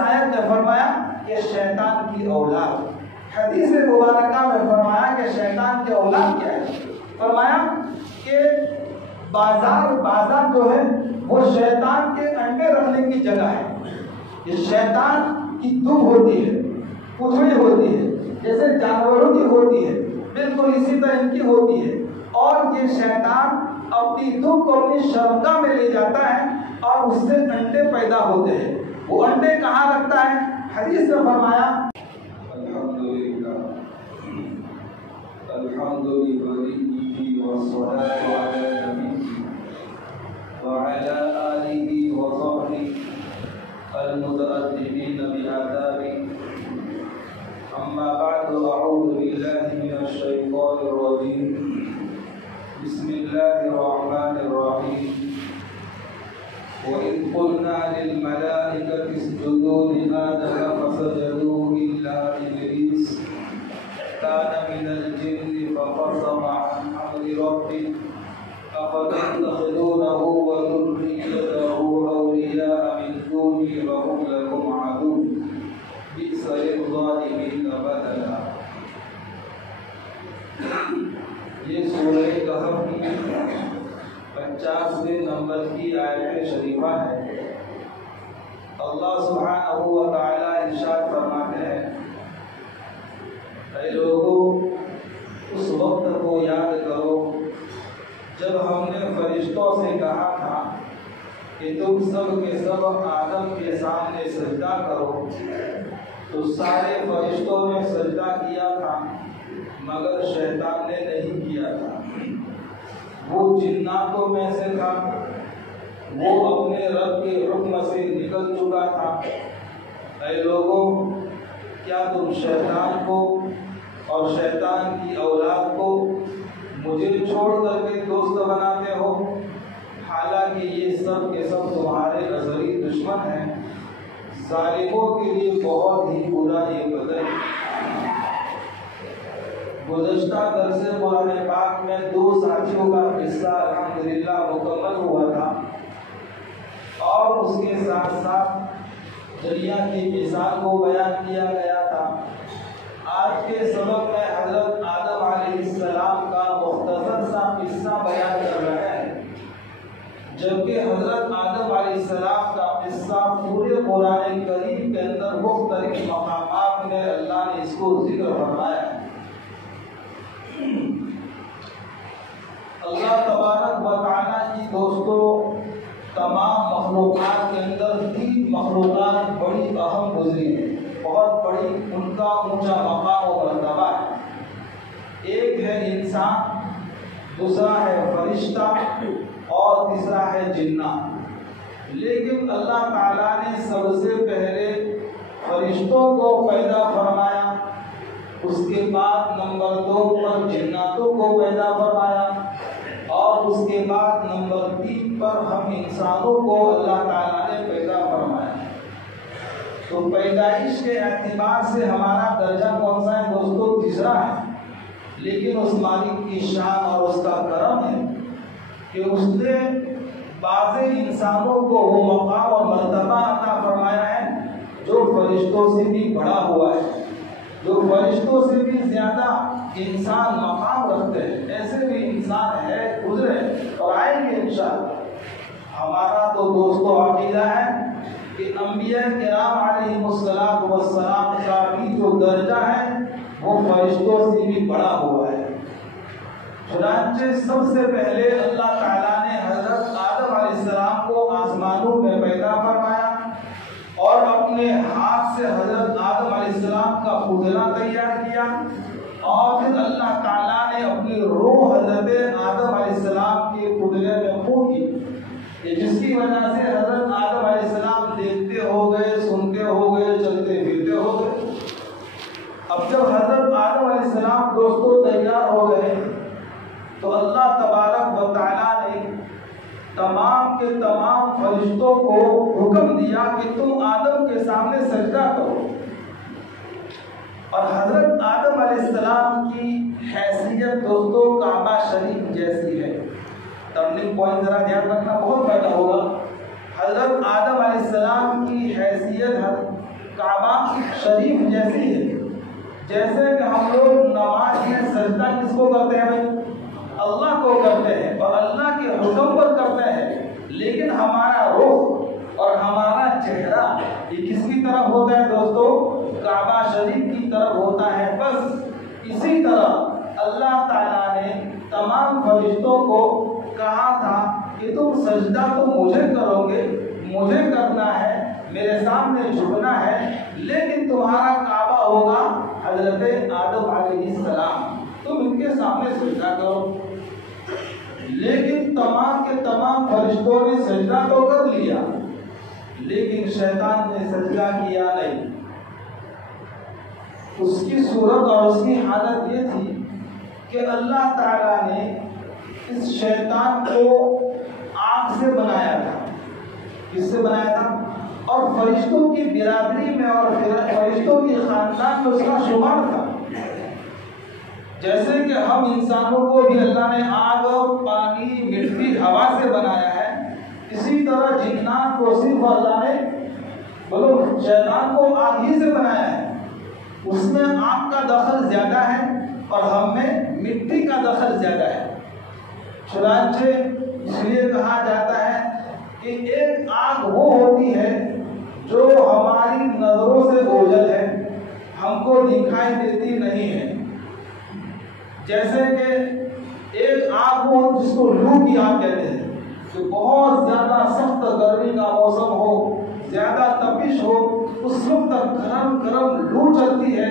آیت میں فرمایا کہ شیطان کی اولاد، حدیث مبارکہ میں فرمایا کہ شیطان کی اولاد کیا ہے؟ فرمایا کہ بازار جو ہے وہ شیطان کے انڈے رکھنے کی جگہ ہے۔ یہ شیطان کی دم ہوتی ہے، پتھڑی ہوتی ہے، جیسے جانوروں کی ہوتی ہے، بالکل اسی طرح ان کی ہوتی ہے، اور یہ شیطان اپنی دم کو اپنی شرمگاہ میں لے جاتا ہے اور اس سے انڈے پیدا ہوتے ہیں۔ وہ انڈے کہاں رکھتا ہے؟ حدیث میں فرمایا أما بعد أعوذ بالله من الشيطان الرجيم بسم الله الرحمن الرحيم وإذ قلنا للملائكة اسجدوا لآدم فسجدوا إلا إبليس كان من الجن ففسق عن أمر ربه أفتتخذونه وذريته أولياء من دوني وهم لكم عدو بئس للظالمين بدلا۔ یہ سورہ کہف کی 50ویں نمبر کی آیت شریفہ ہے۔ اللہ سبحانہ و تعالی ارشاد فرماتے ہیں، اے لوگوں اس وقت کو یاد کرو جب ہم نے فرشتوں سے کہا تھا کہ تم سب کے سب آدم کے سامنے سجدہ کرو، تو سارے فرشتوں نے سجدہ کیا تھا مگر شیطان نے نہیں کیا تھا۔ وہ جناتوں میں سے تھا، وہ اپنے رب کے حکم سے نکل چکا تھا۔ اے لوگوں کیا تم شیطان کو اور شیطان کی اولاد کو مجھے چھوڑ کر کے دوست بناتے ہو، حالانکہ یہ سب کے سب تمہارے ازلی دشمن ہیں۔ ظالموں کے لیے بہت ہی برا یہ بدل۔ گزشتہ درس قرآن پاک میں 2 ساتھیوں کا قصہ الحمدللہ مکمل ہوا تھا، اور اس کے ساتھ ساتھ دریا کی مثال کو بیان کیا گیا تھا۔ آج کے سبق میں حضرت آدم علیہ السلام کا مختصر سا قصہ بیان کر رہے ہیں، جبکہ حضرت آدم علیہ السلام کا قصہ پورے قرآن کریم کے اندر مختلف مقامات میں اللہ نے اس کو ذکر فرمایا ہے۔ اللہ تبارک و تعالیٰ کی دوستوں تمام مخلوقات کے اندر 3 مخلوقات بڑی اہم گزری ہیں، بہت بڑی ان کا اونچا مقام و مرتبہ ہے۔ ایک ہے انسان، دوسرا ہے فرشتہ، اور تیسرا ہے جنات۔ لیکن اللہ تعالیٰ نے سب سے پہلے فرشتوں کو پیدا فرمایا، اس کے بعد نمبر 2 پر جناتوں کو پیدا فرمایا، اور اس کے بعد نمبر 3 پر ہم انسانوں کو اللہ تعالیٰ نے پیدا فرمایا۔ تو پیدائش کے اعتبار سے ہمارا درجہ کون سا ہے دوستو؟ تیسرا ہے۔ لیکن اس مالک کی شان اور اس کا کرم ہے کہ اس نے بعض انسانوں کو وہ مقام اور مرتبہ عطا فرمایا ہے جو فرشتوں سے بھی بڑا ہوا ہے، جو فرشتوں سے بھی زیادہ انسان مقام رکھتے ہیں۔ ایسے بھی انسان ہے، گزرے اور آئیں گے انشاءاللہ۔ ہمارا تو دوستو عقیدہ ہے کہ انبیاء کرام علیہ السلام کا بھی جو درجہ ہے وہ فرشتوں سے بھی بڑا ہوا ہے۔ چنانچہ سب سے پہلے اللہ تعالیٰ نے حضرت آدم علیہ السلام کو آسمانوں میں پیدا فرمایا، اور اپنے ہاتھ سے حضرت آدم علیہ السلام کا پتلا تیار کیا، اور پھر اللہ تعالیٰ نے اپنی روح حضرت آدم علیہ السلام کے پتلے میں پھونکی، جس کی وجہ سے حضرت آدم علیہ السلام دیکھتے ہو گئے، سنتے ہو گئے، چلتے پھرتے ہو گئے۔ اب جب حضرت آدم علیہ السلام دوستوں تیار ہو گئے تو اللہ تبارک و تعالیٰ نے تمام کے تمام فرشتوں کو حکم دیا کہ تم آدم کے سامنے سجدہ کرو، اور حضرت آدم علیہ السلام کی حیثیت دوستوں کعبہ شریف جیسی ہے۔ ٹرننگ پوائنٹ ذرا دھیان رکھنا، بہت فائدہ ہوگا۔ حضرت آدم علیہ السلام کی حیثیت کعبہ شریف جیسی ہے، جیسے کہ ہم لوگ نماز میں سجدہ کس کو کرتے ہیں بھائی؟ اللہ کو کرتے ہیں اور اللہ کے حکم پر کرتے ہیں، لیکن ہمارا رخ اور ہمارا چہرہ یہ کس کی طرف ہوتا ہے دوستو؟ کعبہ شریف کی طرف ہوتا ہے۔ بس اسی طرح اللہ تعالیٰ نے تمام فرشتوں کو کہا تھا کہ تم سجدہ تو مجھے کرو گے، مجھے کرنا ہے، میرے سامنے جھکنا ہے، لیکن تمہارا کعبہ ہوگا حضرت آدم علیہ السلام، تم ان کے سامنے سجدہ کرو۔ لیکن تمام کے تمام فرشتوں نے سجدہ تو کر لیا، لیکن شیطان نے سجدہ کیا نہیں۔ اس کی صورت اور اس کی حالت یہ تھی کہ اللہ تعالیٰ نے اس شیطان کو آگ سے بنایا تھا۔ کس سے بنایا تھا؟ اور فرشتوں کی برادری میں اور فرشتوں کی خاندان میں اس کا شمار تھا۔ جیسے کہ ہم انسانوں کو بھی اللہ نے آگ، پانی، مٹی، ہوا سے بنایا ہے، اسی طرح جنات کو صرف اللہ نے شیطان کو آگ ہی سے بنایا ہے۔ اس میں آگ کا دخل زیادہ ہے اور ہم میں مٹی کا دخل زیادہ ہے۔ چنانچہ اس لیے کہا جاتا ہے کہ ایک آگ وہ ہوتی ہے جو ہماری نظروں سے اوجھل ہے، ہم کو دکھائی دیتی نہیں ہے۔ جیسے کہ ایک آگ وہ جس کو لو کی آگ کہتے ہیں، کہ بہت زیادہ سخت گرمی کا موسم ہو، زیادہ تپش ہو، اس وقت تک گرم گرم لو چلتی ہے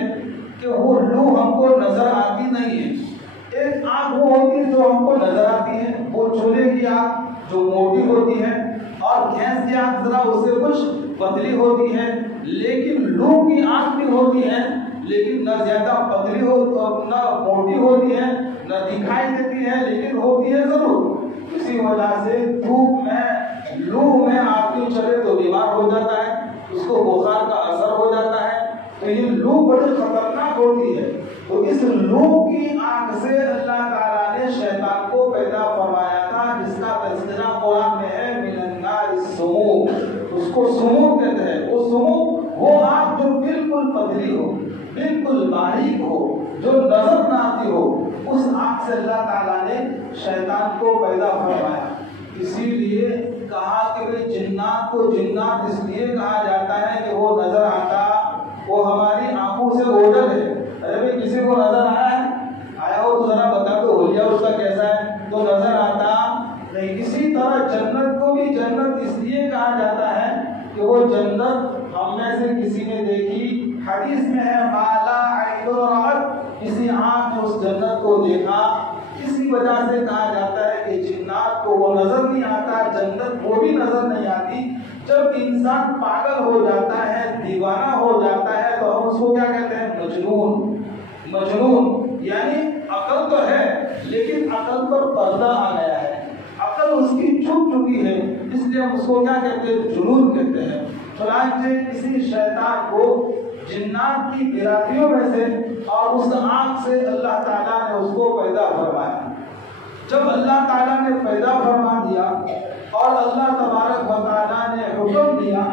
کہ وہ لو ہم کو نظر آتی نہیں ہے۔ ایک آگ وہ ہوتی ہے جو ہم کو نظر آتی ہے، وہ چولہے کی آگ جو موٹی ہوتی ہے، اور گیس کی آگ ذرا اس سے کچھ پتلی ہوتی ہے، لیکن لو کی آگ بھی ہوتی ہے، لیکن نہ زیادہ پتلی ہو نہ موٹی ہوتی ہے، نہ دکھائی دیتی ہے، لیکن ہوتی ہے ضرور۔ اسی وجہ سے دھوپ میں لو میں آدمی چلے تو بیمار ہو جاتا ہے، اس کو بخار کا اثر ہو جاتا ہے، تو یہ لو بڑی خطرناک ہوتی ہے۔ تو اس لو کی آگ سے اللہ تعالیٰ نے شیطان کو پیدا فرمایا تھا، جس کا تذکرہ قرآن میں ہے، من النار السموم، اس کو سموم کہتے ہیں۔ وہ سموم وہ آگ جو بالکل پتلی ہو، بالکل باریک ہو، جو نظر نہ آتی ہو، اس آگ سے اللہ تعالیٰ نے شیطان کو پیدا فرمایا۔ اسی لیے کہا کہ جنات کو جنات اس لیے کہا جاتا ہے کہ وہ نظر آتا، وہ ہماری آنکھوں سے اوجھل ہے۔ ارے بھائی کسی کو نظر آیا ہو تو ذرا بتا دو حلیہ اس کا کیسا ہے، تو نظر آتا نہیں۔ اسی طرح جنت کو بھی جنت اس لیے کہا جاتا ہے کہ وہ جنت ہم میں سے کسی نے دیکھی، حدیث میں ہے مالا عین رأت، کسی آنکھ نے اس جنت کو دیکھا۔ اسی وجہ سے کہا جاتا ہے کہ جنات کو وہ نظر نہیں آتا، جنت وہ بھی نظر نہیں آتی۔ جب انسان پاگل ہو جاتا ہے، دیوانہ ہو جاتا ہے، تو ہم اس کو کیا کہتے ہیں؟ مجنون۔ مجنون یعنی عقل تو ہے لیکن عقل پر پردہ آ گیا ہے، عقل اس کی چھپ چکی ہے، اس لیے ہم اس کو کیا کہتے ہیں؟ جنون کہتے ہیں۔ چنانچہ کسی شیطان کو جنات کی برادریوں میں سے اور اس آنکھ سے اللہ تعالیٰ نے اس کو پیدا فرمایا۔ جب اللہ تعالیٰ نے پیدا فرما دیا اور اللہ تبارک و تعالیٰ نے حکم دیا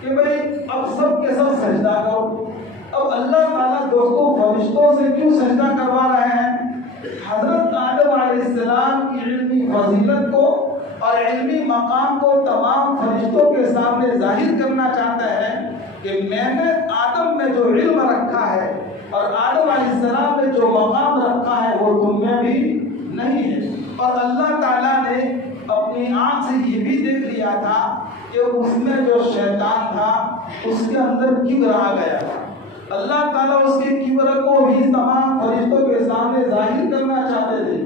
کہ بھئی اب سب کے سب سجدہ کرو، اب اللہ تعالیٰ دوستوں فرشتوں سے کیوں سجدہ کروا رہے ہیں؟ حضرت آدم علیہ السلام کی علمی فضیلت کو اور علمی مقام کو تمام فرشتوں کے سامنے ظاہر کرنا چاہتا ہے کہ میں نے آدم میں جو علم رکھا ہے اور آدم علیہ السلام نے جو مقام رکھا ہے وہ تم میں بھی نہیں ہے۔ اور اللہ تعالیٰ نے اپنی آنکھ سے یہ بھی دیکھ لیا تھا کہ اس میں جو شیطان تھا اس کے اندر کبر آ گیا تھا۔ اللہ تعالیٰ اس کے کبر کو بھی تمام فرشتوں کے سامنے ظاہر کرنا چاہتے تھے،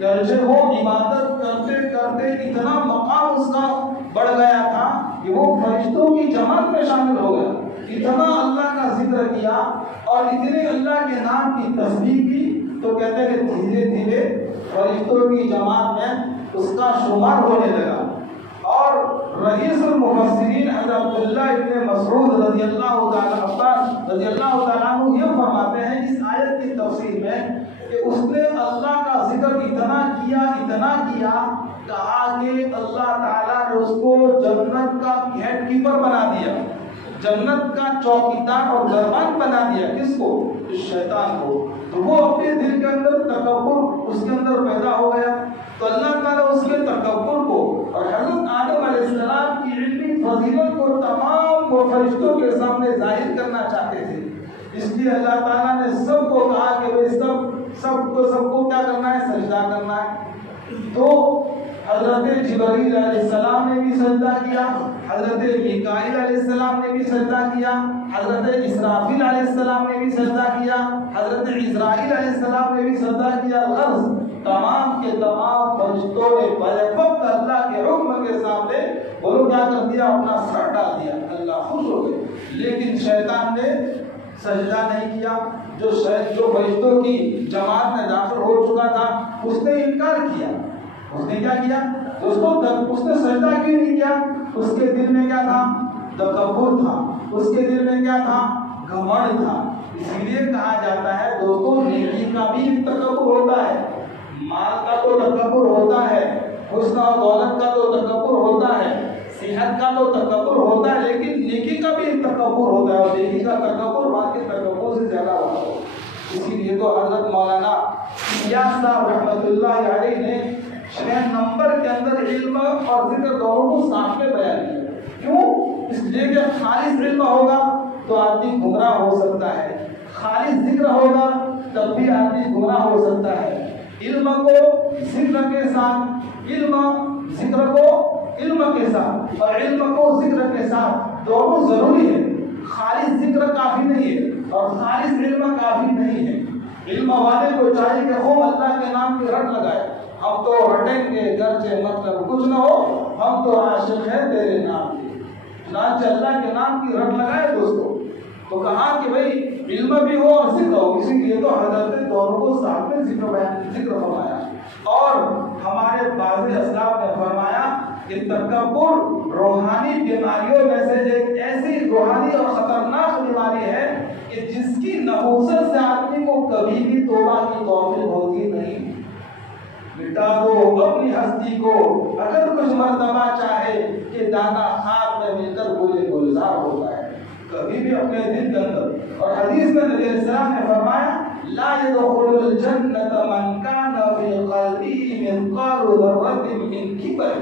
گرچہ وہ عبادت کرتے کرتے اتنا مقام اس کا بڑھ گیا تھا کہ وہ فرشتوں کی جماعت میں شامل ہو گیا، اتنا اللہ کا ذکر کیا اور اتنے اللہ کے نام کی تسبیح کی، تو کہتے ہیں کہ دھیرے دھیرے فرشتوں کی جماعت میں اس کا شمار ہونے لگا۔ اور رئیس المفسرین حضرت عبداللہ ابن مسعود رضی اللہ تعالیٰ عنہ یہ فرماتے ہیں اس آیت کی تفسیر میں کہ اس نے اللہ کا ذکر اتنا کیا کہا کہ اللہ تعالیٰ نے اس کو جنت کا گیٹ کیپر بنا دیا، جنت کا چوکیدار اور دربان بنا دیا. کس کو؟ اس شیطان کو. تو وہ اپنے دل کے اندر تکبر اس کے اندر پیدا ہو گیا. تو اللہ تعالیٰ اس کے تکبر کو اور حضرت آدم علیہ السلام کی علمی فضیلت کو تمام وہ فرشتوں کے سامنے ظاہر کرنا چاہتے تھے. اس لیے اللہ تعالیٰ نے سب کو کہا کہ وہ سب کو کیا کرنا ہے؟ سجدہ کرنا ہے. تو حضرت جبرائیل علیہ السلام نے بھی سجدہ کیا، حضرت میکائیل علیہ السلام نے بھی سجدہ کیا، حضرت اسرافیل علیہ السلام نے بھی سجدہ کیا، حضرت عزرائیل علیہ السلام نے بھی سجدہ کیا. غرض تمام کے تمام فرشتوں نے بیک وقت اللہ کے حکم کے سامنے وہ لوگ کیا کر دیا؟ اپنا سر ڈال دیا. اللہ خوش ہو گئے. لیکن شیطان نے سجدہ نہیں کیا. جو فرشتوں کی جماعت میں داخل ہو چکا تھا اس نے انکار کیا. اس نے کیا کیا؟ اس نے سجدہ کیوں نہیں کیا؟ اس کے دل میں کیا تھا؟ تکبر تھا. اس کے دل میں کیا تھا؟ گھمنڈ تھا. اسی لیے کہا جاتا ہے دوستوں نیکی کا بھی تکبر ہوتا ہے، مال کا تو تکبر ہوتا ہے، حسن و دولت کا تو تکبر ہوتا ہے، صحت کا تو تکبر ہوتا ہے، لیکن نیکی کا بھی تکبر ہوتا ہے. اور نیکی کا تکبر باقی تکبر سے زیادہ ہوتا ہے. اسی لیے تو حضرت مولانا الیاس صاحب رحمۃ اللہ علیہ نے 6 نمبر کے اندر علم اور ذکر دونوں کو ساتھ میں بیان کیا. کیوں؟ اس لیے کہ خالص علم ہوگا تو آدمی گمراہ ہو سکتا ہے، خالص ذکر ہوگا تب بھی آدمی گمراہ ہو سکتا ہے. علم کو ذکر کے ساتھ، ذکر کو علم کے ساتھ اور علم کو ذکر کے ساتھ دونوں ضروری ہے. خالص ذکر کافی نہیں ہے اور خالص علم کافی نہیں ہے. علم والے کو چاہیے کہ خوب اللہ کے نام کی رٹ لگائے. ہم تو رٹیں گے گرچہ مطلب کچھ نہ ہو، ہم تو عاشق ہیں تیرے نام کے. چنانچہ اللہ کے نام کی رٹ لگائے دوستوں. تو کہا کہ بھائی علم بھی ہو اور ذکر ہو. اسی لیے تو حضرت نے دونوں کو ساتھ میں ذکر فرمایا. اور ہمارے بعض اسلاف نے فرمایا کہ تکبر روحانی بیماریوں میں سے ایک ایسی روحانی اور خطرناک بیماری ہے کہ جس کی نحوست سے آدمی کو کبھی بھی توبہ کی توفیق ہوتی نہیں. مٹا دو اپنی ہستی کو اگر کچھ مرتبہ چاہے کہ دانا خاک میں مل کر گلزار ہوتا ہے. کبھی بھی اپنے دل کے اندر. اور حدیث میں نبی علیہ السلام نے فرمایا لا يدخل الجنة من كان في قلبه مثقال ذرة من كبر.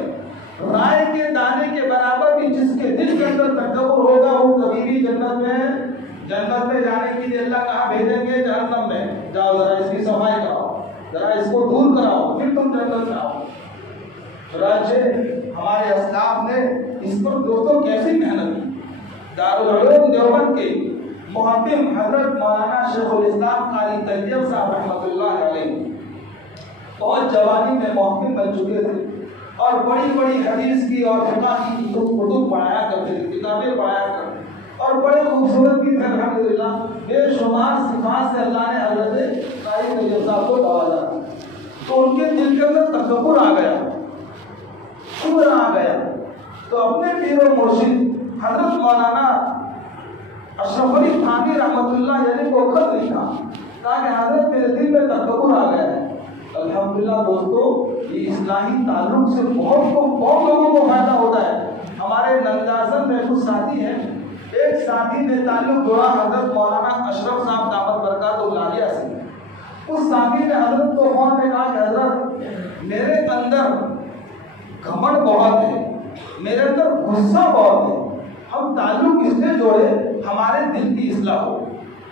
رائے کے دانے کے برابر بھی جس کے دل کے اندر تکبر ہوگا وہ کبھی بھی جنت میں جانے کے لیے اللہ کہاں بھیجیں گے؟ جہنم میں. جاؤ ذرا اس کی صفائی کراؤ، ذرا اس کو دور کراؤ، پھر تم جنت میں آؤ. ہمارے اسلاف نے اس پر دوستوں کیسی محنت کی. دارالعلوم دیوبند کے محتم حضرت مولانا شیخ الاسلام قاری طیب صاحب رحمۃ اللہ علیہ بہت جوانی میں محتم بن چکے تھے اور بڑی بڑی حدیث کی اور فقہ کی کتب پڑھایا کرتے تھے، کتابیں پڑھایا کرتے اور بڑے خوبصورت بھی تھے الحمدللہ. بے شمار صفات سے اللہ نے حضرت قاری طیب صاحب کو نوازا. تو ان کے دل کے اندر تکبر آ گیا، کبر آ گیا. تو اپنے پیر و مرشد حضرت مولانا اشرف علی تھانوی رحمۃ اللہ علیہ کو خط لکھا تاکہ حضرت میرے دل میں تکبر آ گیا ہے. الحمدللہ دوستو یہ اصلاحی تعلق سے بہت لوگوں کو فائدہ ہوتا ہے. ہمارے نندازن میں کچھ ساتھی ہیں، ایک ساتھی نے تعلق جوڑا حضرت مولانا اشرف صاحب دامت برکات العالیہ سے. اس ساتھی نے حضرت کو فون میں کہا کہ حضرت میرے اندر گھمنڈ بہت ہے، میرے اندر غصہ بہت ہے. ہم تعلق اس لیے جوڑے ہمارے دل کی اصلاح ہو،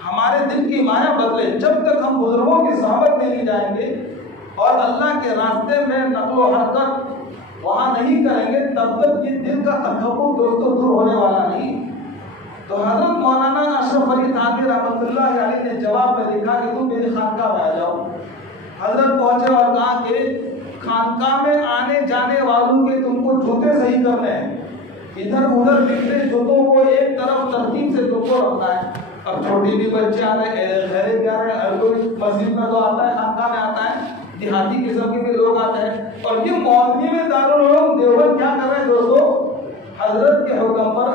ہمارے دل کی مایا بدلے. جب تک ہم بزرگوں کی صحبت میں نہیں جائیں گے اور اللہ کے راستے میں نقل و حرکت وہاں نہیں کریں گے تب تک یہ دل کا تکبر دوستوں دور ہونے والا نہیں. تو حضرت مولانا اشرف علی تھانوی رحمۃ اللہ علیہ نے جواب میں لکھا کہ تم میری خانقاہ میں آ جاؤ. حضرت پہنچے اور کہا کہ خانقاہ میں آنے جانے والوں کے تم کو جوتے صحیح کرنے ہیں، ادھر ادھر بکھرے جوتوں کو ایک طرف ترتیب سے تم کو رکھنا ہے. اب چھوٹے بھی بچے آ رہے ہیں، گھرے بھی آ رہے ہیں، ہر کوئی مسجد میں تو آتا ہے، خانقاہ میں آتا ہے، دیہاتی قسم کے بھی لوگ آتے ہیں. اور یہ مولوی میں دارالعلوم دیوبند کیا کر رہے ہیں دوستوں؟ حضرت کے حکم پر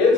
1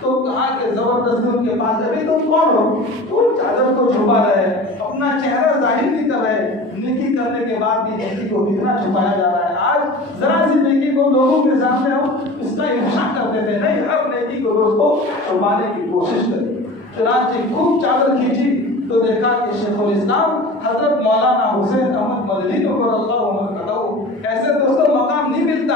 تو کہا کہ زبردستی ان کے پاس، ابھی تم کون ہو؟ تو چادر کو چھپا رہے، اپنا چہرہ ظاہر نہیں کر رہے، نیکی کرنے کے بعد بھی نیکی کو کتنا چھپایا جا رہا ہے۔ آج ذرا سی نیکی کو لوگوں کے سامنے ہو اس کا افشا کر دیتے، نہیں، ہر نیکی کو دوستوں چھپانے کی کوشش کریں۔ چنانچہ خوب چادر کھینچی تو دیکھا کہ شیخ الاسلام حضرت مولانا حسین احمد مدنی رضی اللہ عنہ، ایسے دوستوں مقام نہیں ملتا،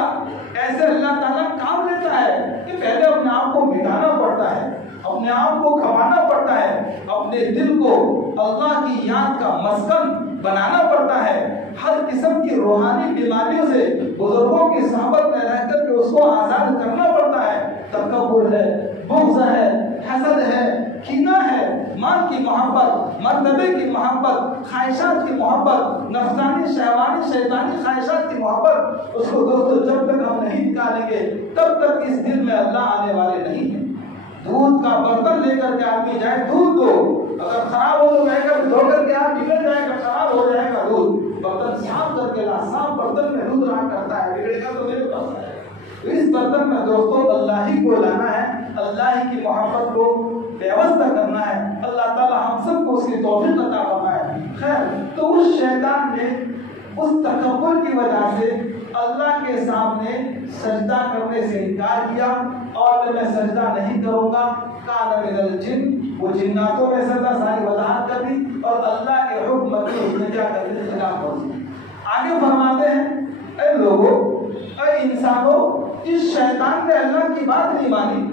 ایسے اللہ تعالیٰ کام لیتا ہے کہ پہلے اپنے آپ کو مٹانا پڑتا ہے، اپنے آپ کو کھوانا پڑتا ہے، اپنے دل کو اللہ کی یاد کا مسکن بنانا پڑتا ہے، ہر قسم کی روحانی بیماریوں سے بزرگوں کی صحبت میں رہ کر کے اس کو آزاد کرنا پڑتا ہے۔ تکبر ہے، بغض ہے، حسد ہے، کینہ ہے، مال کی محبت، مرتبے کی محبت، خواہشات کی محبت، نفسانی شہوانی شیطانی خواہشات کی محبت، اس کو دوستو جب تک ہم نہیں نکالیں گے تب تک اس دل میں اللہ آنے والے نہیں ہیں۔ دودھ کا برتن لے کر کے آدمی جائے، دودھ دو، اگر خراب ہو تو کہے گا دھو کر کے آپ بگڑ جائے گا، خراب ہو جائے گا دودھ، برتن صاف کر کے لا، صاف برتن میں دودھ رہا کرتا ہے، بگڑے گا تو میرے پاس آئے گا۔ تو اس برتن میں دوستو اللہ ہی کو لانا ہے، اللہ ہی کی محبت کو پیوستہ کرنا ہے، اللہ تعالی ہم سب کو اس کی توفیق عطا فرمائے۔ خیر، تو اس شیطان نے اس تکبر کی وجہ سے اللہ کے سامنے سجدہ کرنے سے انکار کیا اور میں سجدہ نہیں کروں گا، کان من الجن، وہ جناتوں میں سجدہ، ساری وضاحت کر دی، اور اللہ کے حکم کی اس نے کیا کر دی، خلاف ورزی۔ آگے فرماتے ہیں، اے لوگوں، اے انسانوں، اس شیطان نے اللہ کی بات نہیں مانی،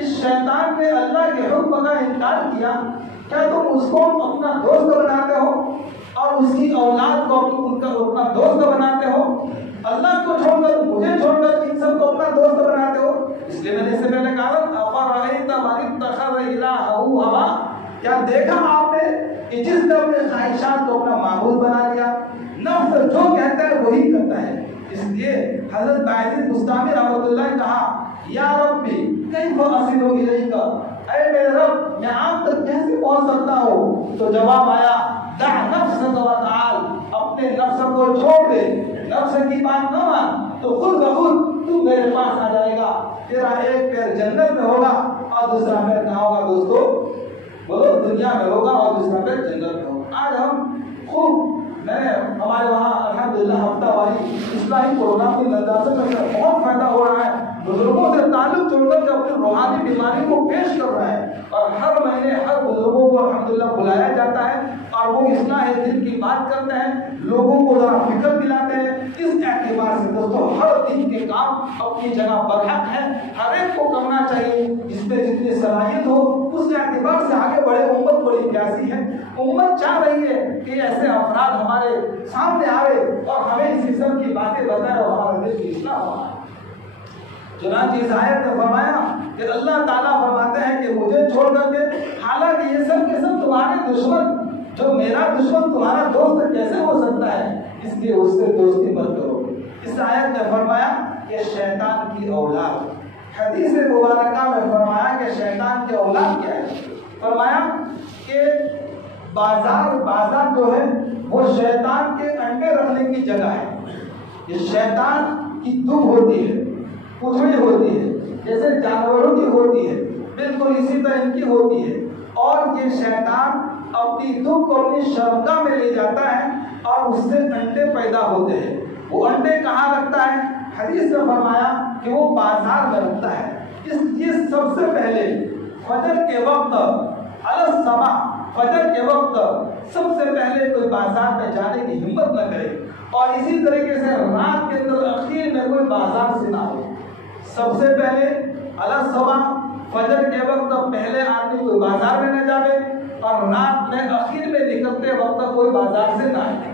اس شیطان نے اللہ کے حکم کا انکار کیا، کیا تم اس کو اپنا دوست بناتے ہو اور اس کی اولاد کو اپنا دوست بناتے ہو؟ اللہ کو چھوڑ کر، مجھے چھوڑ کر ان سب کو اپنا دوست بناتے ہو؟ اس لیے میں نے اس سے پہلے کہا افرأیت من اتخذ الہہ ہوا، کیا دیکھا آپ نے کہ جس نے اپنے خواہشات کو اپنا معبود بنا لیا، نفس جو کہتا ہے وہی کرتا ہے۔ اس لیے حضرت بایزید بستامی رحمۃ اللہ نے کہا، یا ربی کیف اصل الیک، اے میرے رب میں آپ تک کیسے پہنچ سکتا ہوں؟ تو جواب آیا، دع نفسک وتعال، اپنے نفس کو چھوڑ دے، نفس کی بات نہ مان، تو خود بخود تو میرے پاس آ جائے گا، تیرا ایک پیر جنت میں ہوگا اور دوسرا پیر کہاں ہوگا دوستو؟ بولو، دنیا میں ہوگا اور دوسرا پیر جنت میں ہوگا۔ آج ہم خوب، میں نے ہمارے وہاں الحمدللہ ہفتہ واری اصلاحی پروگرام کی نظر سے بہت فائدہ ہو رہا ہے، بزرگوں سے تعلق جوڑ کر کے اپنی روحانی بیماری کو پیش کر رہا ہے، اور ہر مہینے ہر بزرگوں کو الحمدللہ بلایا جاتا ہے اور وہ اصلاح دل کی بات کرتے ہیں، لوگوں کو ذرا فکر دلاتے ہیں۔ اس اعتبار سے دوستوں ہر دن کے کام اپنی جگہ برحق ہے، ہر ایک کو کرنا چاہیے جس میں جتنی صلاحیت ہو، اس اعتبار سے آگے بڑھے۔ امت بڑی پیاسی ہے، امت چاہ رہی ہے کہ ایسے افراد ہمارے سامنے آئے اور ہمیں اس قسم کی باتیں بتائیں اور ہمارے دل کی اصلاح ہو۔ چنانچہ اس آیت نے فرمایا کہ اللہ تعالیٰ فرماتے ہیں کہ مجھے چھوڑ کر کے، حالانکہ یہ سب کے سب تمہارے دشمن، جو میرا دشمن تمہارا دوست کیسے ہو سکتا ہے، اس لیے اس سے دوستی مت کرو۔ اس آیت نے فرمایا کہ شیطان کی اولاد، حدیث مبارکہ میں فرمایا کہ شیطان کی اولاد کیا ہے، فرمایا کہ بازار جو ہے وہ شیطان کے انڈے رکھنے کی جگہ ہے۔ یہ شیطان کی دم ہوتی ہے، پتھڑی ہوتی ہے، جیسے جانوروں کی ہوتی ہے، بالکل اسی طرح ان کی ہوتی ہے، اور یہ شیطان اپنی دم کو اپنی شرمگاہ میں لے جاتا ہے اور اس سے انڈے پیدا ہوتے ہیں۔ وہ انڈے کہاں رکھتا ہے؟ حدیث میں فرمایا کہ وہ بازار میں رکھتا ہے۔ یہ سب سے پہلے فجر کے وقت الصبح، فجر کے وقت سب سے پہلے کوئی بازار میں جانے کی ہمت نہ کرے، اور اسی طریقے سے رات کے اندر اخیر میں کوئی بازار سے نہ ہو۔ سب سے پہلے الصبح، فجر کے وقت پہلے آدمی کوئی بازار میں نہ جاوے، اور رات میں اخیر میں نکلتے وقت کوئی بازار سے نہ آئے،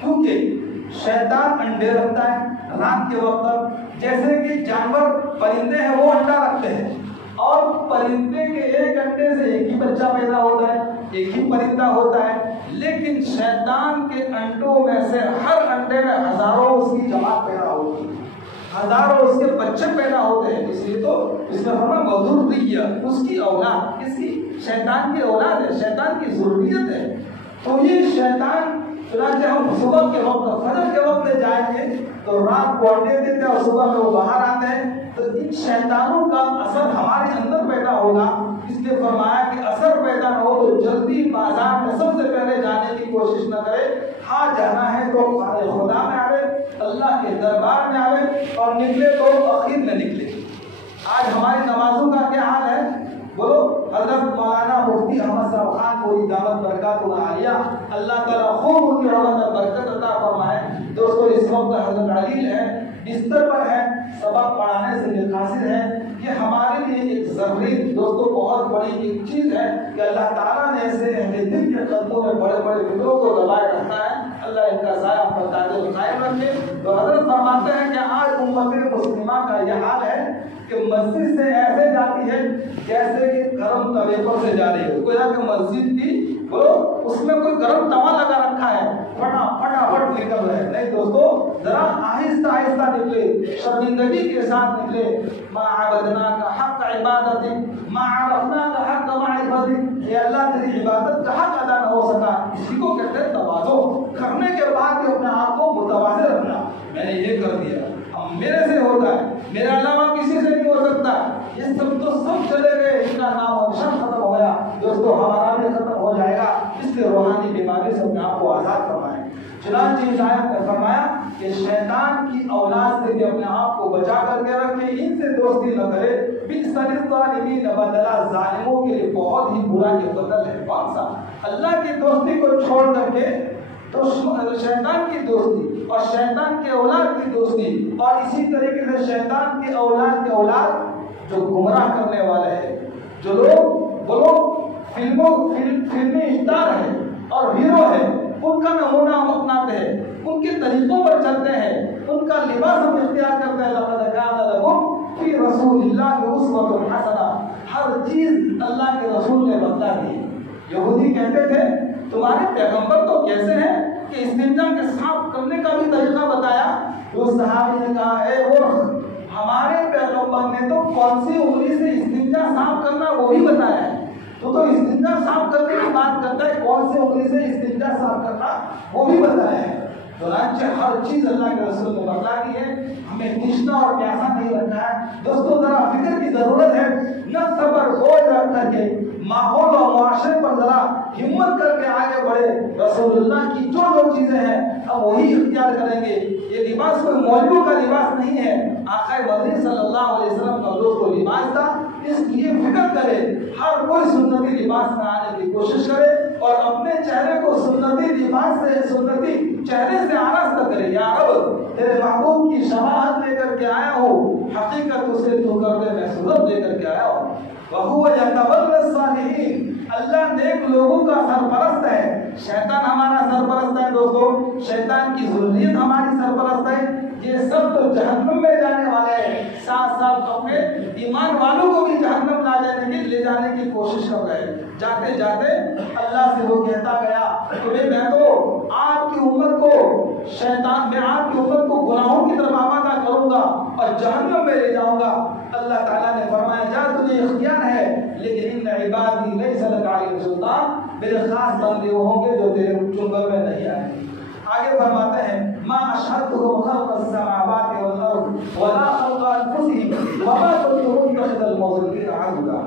کیونکہ شیطان انڈے رکھتا ہے رات کے وقت۔ جیسے کہ جانور پرندے ہیں وہ انڈا رکھتے ہیں، اور پرندے کے ایک انڈے سے ایک ہی بچہ پیدا ہوتا ہے، ایک ہی پرندہ ہوتا ہے، لیکن شیطان کے انڈوں میں سے ہر انڈے میں ہزاروں اس کی جماعت پیدا ہوتی ہے، ہزاروں اس کے بچے پیدا ہوتے ہیں۔ اس لیے تو اس میں فرمایا مذریہ، اس کی اولاد، اس کی شیطان کی اولاد ہے، شیطان کی ذریت ہے۔ تو یہ شیطان، چنانچہ ہم صبح کے وقت، فجر کے وقت جائیں گے تو رات کو انڈے دیتے ہیں اور صبح میں وہ باہر آتے ہیں. تو ان شیطانوں کا اثر ہمارے اندر پیدا ہوگا. اس لیے فرمایا کہ اثر پیدا نہ ہو تو جلدی بازار میں سب سے پہلے جانے کی کوشش نہ کرے. ہاں جانا ہے تو خدا میں آوے, اللہ کے دربار میں آوے, اور نکلے تو اخیر میں نکلے. آج ہماری نمازوں کا کیا حال ہے بولو. حضرت مولانا مفتی احمد صاحب خان کو دعوت برکات عالیہ اللہ تعالیٰ خوب ان کی عمر میں برکت عطا فرمائے. دوستو اس وقت حضرت علیل ہے, بستر پر ہے, سبق پڑھانے سے قاصر ہے. یہ ہمارے لیے ایک ضروری دوستو بہت بڑی ایک چیز ہے کہ اللہ تعالیٰ نے ایسے اہل دل کے قدموں میں بڑے بڑے فکروں کو دبائے رکھا ہے. اللہ ان کا ضائع پر قائم رکھے. تو حضرت فرماتے ہیں کہ آج امت مسلمہ کا یہ حال ہے کہ مسجد سے ایسے جاتی ہے جیسے کہ گرم توے پر سے جا رہی ہو. کوئی کہ مسجد کی بولو اس میں کوئی گرم توا لگا رکھا ہے, فٹافٹ نکل رہے ہیں. نہیں دوستو, ذرا آہستہ آہستہ نکلے, شرمندگی کے ساتھ نکلے. ما عبدنا کا حق عبادت, ما عرفنا کا حق معرفت. یہ اللہ تیری عبادت کا حق ادا نہ ہو سکا, اسی کو کہتے ہیں تواضع. کرنے کے بعد بھی اپنے آپ کو متواضع رکھنا. میں نے یہ کر دیا, اب میرے سے ہوتا ہے, میرے علاوہ کسی سے نہیں ہو سکتا. یہ سب تو سب چلے گئے, ان کا نام و نشان ختم ہو گیا. دوستو ہمارا بھی ختم ہو جائے گا. اس لیے روحانی بیماری سے اپنے آپ کو آزاد فرمائیں. چنانچہ اس آیت میں فرمایا کہ شیطان کی اولاد سے بھی اپنے آپ کو بچا کر کے رکھے, ان سے دوستی نہ کرے. بئس للظالمین بدلا, ظالموں کے لیے بہت ہی برا یہ بدل ہے. کون سا؟ اللہ کی دوستی کو چھوڑ کر کے تو شیطان کی دوستی اور شیطان کے اولاد کی دوستی, اور اسی طریقے سے شیطان کے اولاد جو گمراہ کرنے والے ہیں, جو لوگ بولو فلمی اسٹار ہیں اور ہیرو ہیں, ان کا نمونہ ہم اپناتے ہیں, ان کے طریقوں پر چلتے ہیں, ان کا لباس ہم اختیار کرتے ہیں. لقد کان لکم فی رسول اللہ اسوۃ حسنہ. ہر چیز اللہ کے رسول نے بتلا دی. یہودی کہتے تھے تمہارے پیغمبر تو کیسے ہیں کہ استنجا کے صاف کرنے کا بھی طریقہ بتایا. اس صحابی نے کہا اے مورخ, ہمارے پیغمبر نے تو کون سی انگلی سے استنجا صاف کرنا وہی بتایا ہے. تو استنجا صاف کرنے کی بات کرتا ہے, کون سے انگلی سے استنجا صاف کرنا وہ بھی بتایا ہے. چنانچہ ہر چیز اللہ کے رسول نے بتا دی ہے. ہمیں تشنا اور پیاسا نہیں رکھنا ہے. دوستو ذرا فکر کی ضرورت ہے. نفس پر بوجھ رکھ کر کے ماحول اور معاشرے پر ذرا ہمت کر کے آگے بڑھے. رسول اللہ کی جو چیزیں ہیں اب وہی اختیار کریں گے. یہ لباس کوئی مولویوں کا لباس نہیں ہے, آقا مدنی صلی اللہ علیہ وسلم کا دوستو لباس تھا. اس لیے فکر کرے, ہر کوئی سنتی لباس میں آنے کی کوشش کرے اور اپنے چہرے کو سنتی لباس سے, سنتی چہرے سے آراستہ کرے. یا رب تیرے محبوب کی شفاعت لے کر کے آیا ہوں, حقیقت اسے تو کر دے, میں صورت لے کر کے آیا ہوں. وَهُوَ يَتَوَلَّى الصَّالِحِينَ, اللہ نیک لوگوں کا سرپرست ہے. شیطان ہمارا سرپرست ہے دوستو, شیطان کی ذریت ہماری سرپرست ہے. یہ سب تو جہنم میں جانے والے ہیں, ساتھ ساتھ اپنے ایمان والوں کو بھی جہنم لے جانے کی کوشش کر رہے ہیں. جاتے جاتے اللہ سے وہ کہتا گیا کہ میں تو آپ کی امت کو شیطان, میں آپ کی امت کو گناہوں کی طرف آمادہ کروں گا اور جہنم میں لے جاؤں گا. اللہ تعالیٰ نے فرمایا جا تجھے اختیار ہے, لیکن ان عبادی لیس لک علیہم سلطان, میرے خاص بندے ہوں گے جو تیرے چنگل میں نہیں آئیں گے. آگے فرماتے ہیں ما اشهدتهم خلق السماوات والارض ولا خلق انفسهم وما كنت متخذ المضلين عضدا.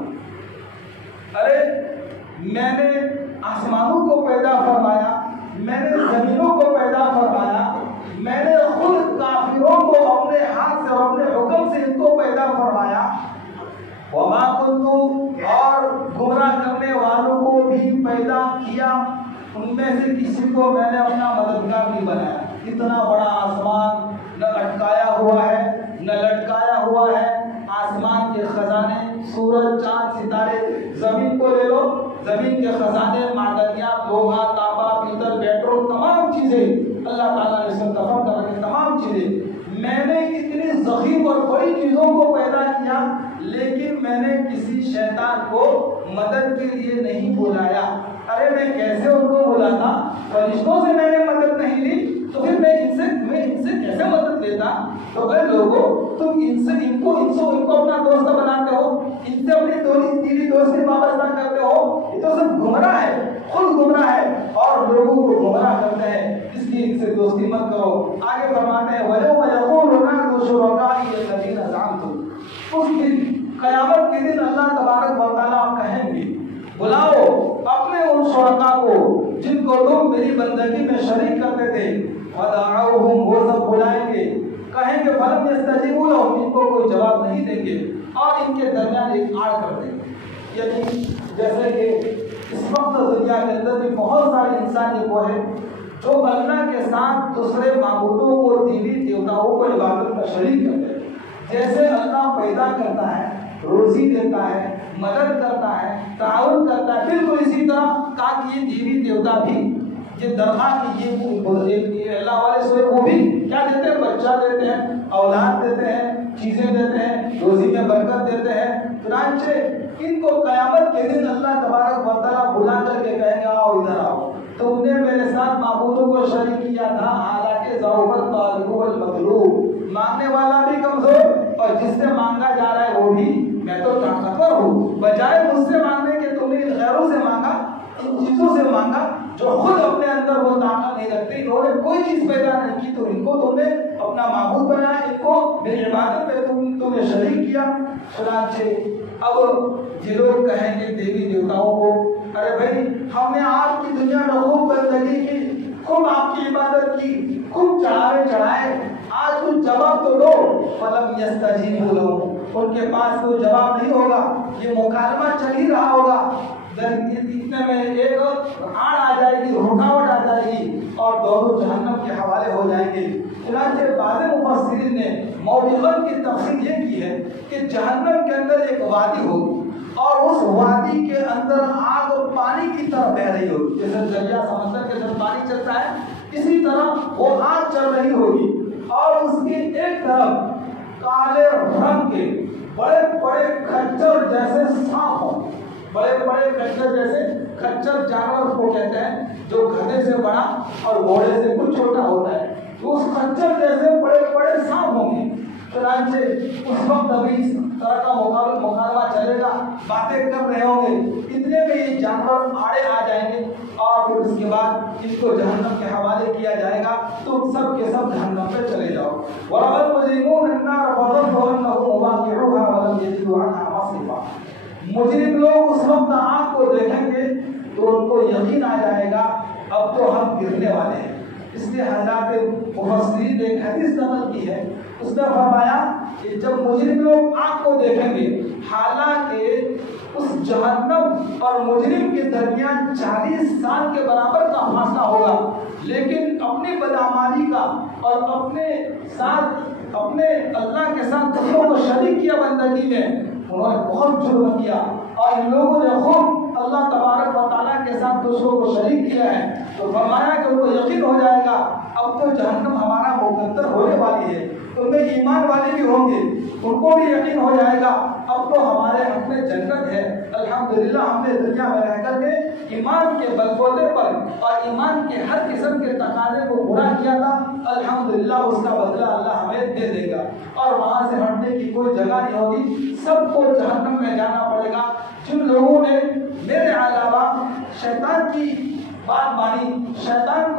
ارے میں نے آسمانوں کو پیدا فرمایا, میں نے زمینوں کو پیدا فرمایا, میں نے خود کافروں کو اپنے ہاتھ سے اور اپنے حکم سے ان کو پیدا فرمایا. وما كنت, اور گمراہ کرنے والوں کو بھی پیدا کیا. ان میں سے کسی کو میں نے اپنا مددگار نہیں بنایا. اتنا بڑا آسمان نہ اٹکایا ہوا ہے نہ لٹکایا ہوا ہے. آسمان کے خزانے, سورج, چاند, ستارے, زمین کو لے لو, زمین کے خزانے, معدنیات, لوہا, تانبا, پیتل, پیٹرول, تمام چیزیں اللہ تعالیٰ نے سرتفر کر رکھی. تمام چیزیں میں نے اتنی ضخیم اور بڑی چیزوں کو پیدا کیا, لیکن میں نے کسی شیطان کو مدد کے لیے نہیں بلایا. ارے میں کیسے ان کو بلاتا, فرشتوں سے میں نے مدد نہیں لی, تو پھر میں ان سے کیسے مدد لیتا. تو اے لوگوں, تم ان کو اپنا دوست بناتے ہو, ان سے اپنی تیری دوستی وابستہ کرتے ہو. یہ تو سب گمراہ ہے, خود گمراہ ہے اور لوگوں کو گمراہ کرتے ہیں. اس لیے کسی سے دوستی مت کرو. آگے فرماتے ہیں وَيَوْمَ يَقُولُ نَادُوا شُرَكَائِيَ الَّذِينَ زَعَمْتُمْ. اس دن قیامت کے دن اللہ تبارک و تعالیٰ کہیں گے بلاؤ اپنے ان شرکاء کو جن کو تم میری بندگی میں شریک کرتے تھے. فَدَعَوْهُمْ وہ سب بلائیں گے کہیں گے فَلَمْ يَسْتَجِيبُوا لَهُمْ ان کو کوئی جواب نہیں دیں گے اور ان کے درمیان ایک آڑ کر دیں گے. یعنی جیسے کہ اس وقت دنیا کے اندر بھی بہت سارے انسان یہ وہ ہے جو اللہ کے ساتھ دوسرے معبودوں کو دیوی دیوتاؤں کو عبادت کا شریک کرتے ہیں. جیسے اللہ پیدا کرتا ہے روزی دیتا ہے مدد کرتا ہے تعاون کرتا ہے بالکل اسی طرح تاکہ یہ دیوی دیوتا بھی یہ درخواست یہ اللہ والے سے وہ بھی کیا دیتے ہیں بچہ دیتے ہیں اولاد دیتے ہیں چیزیں دیتے ہیں روزی میں برکت دیتے ہیں. چنانچہ ان کو قیامت کے دن اللہ تبارک و تعالیٰ بلا کر کے کہیں گے آؤ ادھر آؤ تم نے میرے ساتھ معبودوں کو شریک کیا تھا حالانکہ ضرورت طالب المطلوب مانگنے والا بھی کمزور اور جس سے مانگا جا رہا ہے وہ بھی میں تو طاقتور ہوں. بجائے مجھ سے مانگنے کے تم نے ان غیروں سے مانگا ان چیزوں سے مانگا جو خود اپنے اندر وہ طاقت نہیں رکھتے. انہوں نے کوئی چیز پیدا نہیں کی تو ان کو تم نے اپنا معبود بنایا ان کو میری عبادت میں تم نے شریک کیا. چنانچہ اب یہ لوگ کہیں گے دیوی دیوتاؤں کو ارے بھائی ہم نے آپ کی دنیا میں خوب بندگی کی خوب آپ کی عبادت کی خوب چڑھائے آج کچھ جواب تو دو. فلم یستجیبوا لہم ان کے پاس کوئی جواب نہیں ہوگا. یہ مکالمہ چل ہی رہا ہوگا اتنے میں ایک آڑ آ جائے گی رکاوٹ آ جائے گی اور دونوں جہنم کے حوالے ہو جائیں گے. چنانچہ بعض مفسرین نے موبقت کی تفسیر یہ کی ہے کہ جہنم کے اندر ایک وادی ہوگی اور اس وادی کے اندر آگ اور پانی کی طرح بہ رہی ہوگی. جیسے دریا سمندر کے اندر پانی چلتا ہے اسی طرح وہ آگ چل رہی ہوگی اور اس کی ایک طرف کالے رنگ کے بڑے بڑے کھچر جیسے سانپ ہوں. بڑے بڑے کھچر جیسے کھچر جانور کو کہتے ہیں جو گدھے سے بڑا اور گھوڑے سے کچھ چھوٹا ہوتا ہے. اس کھچر جیسے بڑے بڑے سانپ ہوں گے. چنانچہ اس وقت ابھی اس طرح کا مکالمہ چلے گا باتیں کر رہے ہوں گے اتنے میں یہ جانور آڑے آ جائیں گے اور پھر اس کے بعد اس کو جہنم کے حوالے کیا جائے گا. تم سب کے سب جہنم پہ چلے جاؤ. وَرَأَى الْمُجْرِمُونَ النَّارَ فَظَنُّوا أَنَّهُمْ مُوَاقِعُوهَا وَلَمْ يَجِدُوا عَنْهَا مَصْرِفًا. مجرم لوگ اس وقت آنکھ کو دیکھیں گے تو ان کو یقین آ جائے گا اب تو ہم گرنے والے ہیں. اس لیے حضرات مفسرین نے ایک حدیث نقل کی ہے اس نے فرمایا کہ جب مجرم لوگ آنکھ کو دیکھیں گے حالانکہ اس جہنم اور مجرم کے درمیان 40 سال کے برابر کا فاصلہ ہوگا لیکن اپنی بدعمالی کا اور اپنے اللہ کے ساتھ دوسروں کو شریک کیا بندگی میں انہوں نے بہت جرم کیا اور ان لوگوں نے خوب اللہ تبارک و تعالیٰ کے ساتھ دوسروں کو شریک کیا ہے. تو فرمایا کہ ان کو یقین ہو جائے گا اب تو جہنم ہمارا مقدر ہونے والی ہے. ان میں ایمان والے بھی ہوں گے ان کو بھی یقین ہو جائے گا اب تو ہمارے حق میں جنت ہے. الحمدللہ ہم نے دنیا میں رہ کر کے ایمان کے بلبوتے پر اور ایمان کے ہر قسم کے تقاضے کو پورا کیا تھا. الحمدللہ اس کا بدلہ اللہ ہمیں دے دے گا اور وہاں سے ہٹنے کی کوئی جگہ نہیں ہوگی. سب کو جہنم میں جانا پڑے گا. جن لوگوں نے میرے علاوہ شیطان کی بات مانی شیطان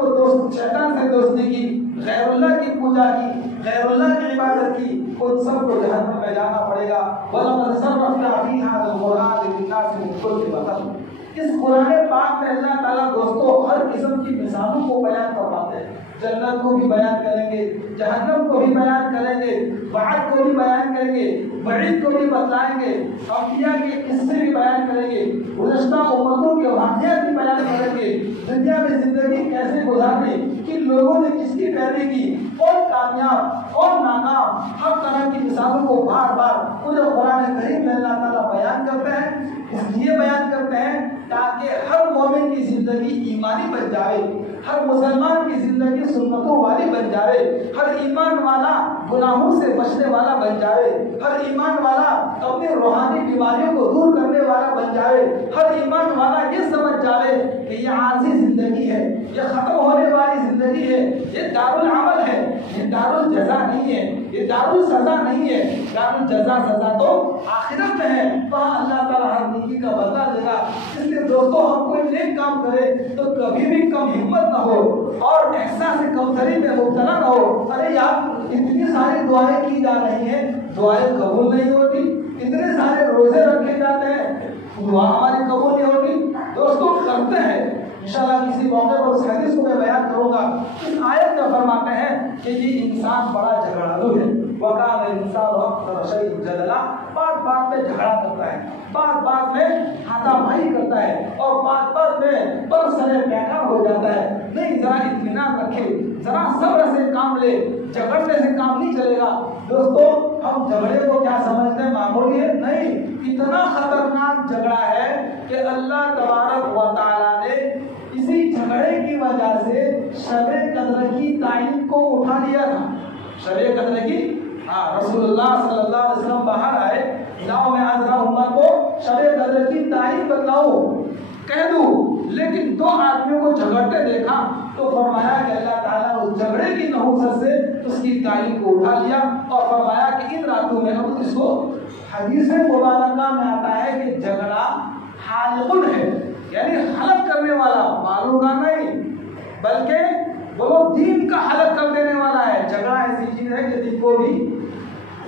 سے دوستی کی غیر اللہ کی پوجا کی غیر اللہ کی عبادت کی ان سب کو جہنم میں جانا پڑے گا. وَلَقَدْ صَرَّفْنَا فِي هَذَا الْقُرْآنِ لِلنَّاسِ مِنْ كُلِّ مَثَلٍ. اس قرآن پاک میں اللہ تعالیٰ دوستوں ہر قسم کی مثالوں کو بیان کرواتے ہیں. جنت کو بھی بیان کریں گے جہنم کو بھی بیان کریں گے وعد کو بھی بیان کریں گے وعید کو بھی بتلائیں گے انبیاء کے قصے بھی بیان کریں گے گزشتہ امتوں کے واقعات بھی بیان کریں گے. دنیا میں زندگی کیسے گزارنے کن لوگوں نے کس کی پیروی کی اور کامیاب اور ناکام ہر طرح کی مثالوں کو بار بار پورے قرآن کریم میں اللہ تعالیٰ بیان کرتے ہیں. اس لیے بیان کرتے ہیں تاکہ ہر مومن کی زندگی ایمانی بن جائے ہر مسلمان کی زندگی سنتوں والی بن جائے ہر ایمان والا گناہوں سے بچنے والا بن جائے ہر ایمان والا اپنی روحانی بیماریوں کو دور کرنے والا بن جائے ہر ایمان والا یہ سمجھ جائے کہ یہ عارضی زندگی ہے یہ ختم ہونے والی زندگی ہے یہ دار العمل ہے یہ دار الجزا نہیں ہے. یہ دار السزا نہیں ہے، دار الجزا سزا تو آخرت میں ہے، وہاں اللہ تعالیٰ ہر نیکی کا بدلہ دے گا۔ اس لیے دوستو ہم کوئی نیک کام کرے تو کبھی بھی کم ہمت نہ ہو اور احساس کمتری میں مبتلا نہ ہو۔ ارے یار اتنی ساری دعائیں کی جا رہی ہیں، دعائیں قبول نہیں ہوتی، اتنے سارے روزے رکھے جاتے ہیں، دعا ہماری قبول نہیں ہوتی۔ دوستو کرتے ہیں انشاءاللہ کسی موقع پر اس حدیث کو میں بیان کروں گا۔ اس آیت میں فرماتے ہیں کہ یہ انسان بڑا جھگڑالو ہے، وَكَانَ الْإِنسَانُ أَكْثَرَ شَيْءٍ جَدَلًا، بات بات میں جھگڑا کرتا ہے، بات بات میں ہاتھا پائی کرتا ہے اور بات بات میں برسرے پیکر ہو جاتا ہے۔ نہیں، ذرا اطمینان رکھے، ذرا صبر سے کام لے، جھگڑنے سے کام نہیں چلے گا۔ دوستو ہم جھگڑے کو کیا سمجھتے ہیں؟ معمولی ہے؟ نہیں، اتنا خطرناک جھگڑا ہے کہ اللہ تبارک و تعالیٰ نے اسی جھگڑے کی وجہ سے شب قدر کی تعین کو اٹھا لیا تھا۔ شب قدر کی رسول اللہ صلی اللہ علیہ وسلم باہر آئے، لاؤ میں حضرہ امت کو شب قدر کی تعین بتلاؤ کہہ دوں، لیکن دو آدمیوں کو جھگڑتے دیکھا تو فرمایا کہ اللہ تعالیٰ اس جھگڑے کی نحوست سے اس کی تعین کو اٹھا لیا اور فرمایا کہ ان راتوں میں اب اس کو حدیث مبارکہ میں آتا ہے کہ جھگڑا حالقن ہے، یعنی حلق کرنے والا، بالوں کا نہیں بلکہ وہ دین کا حلق کر دینے والا ہے۔ جھگڑا ایسی چیز ہے کہ دین کو بھی،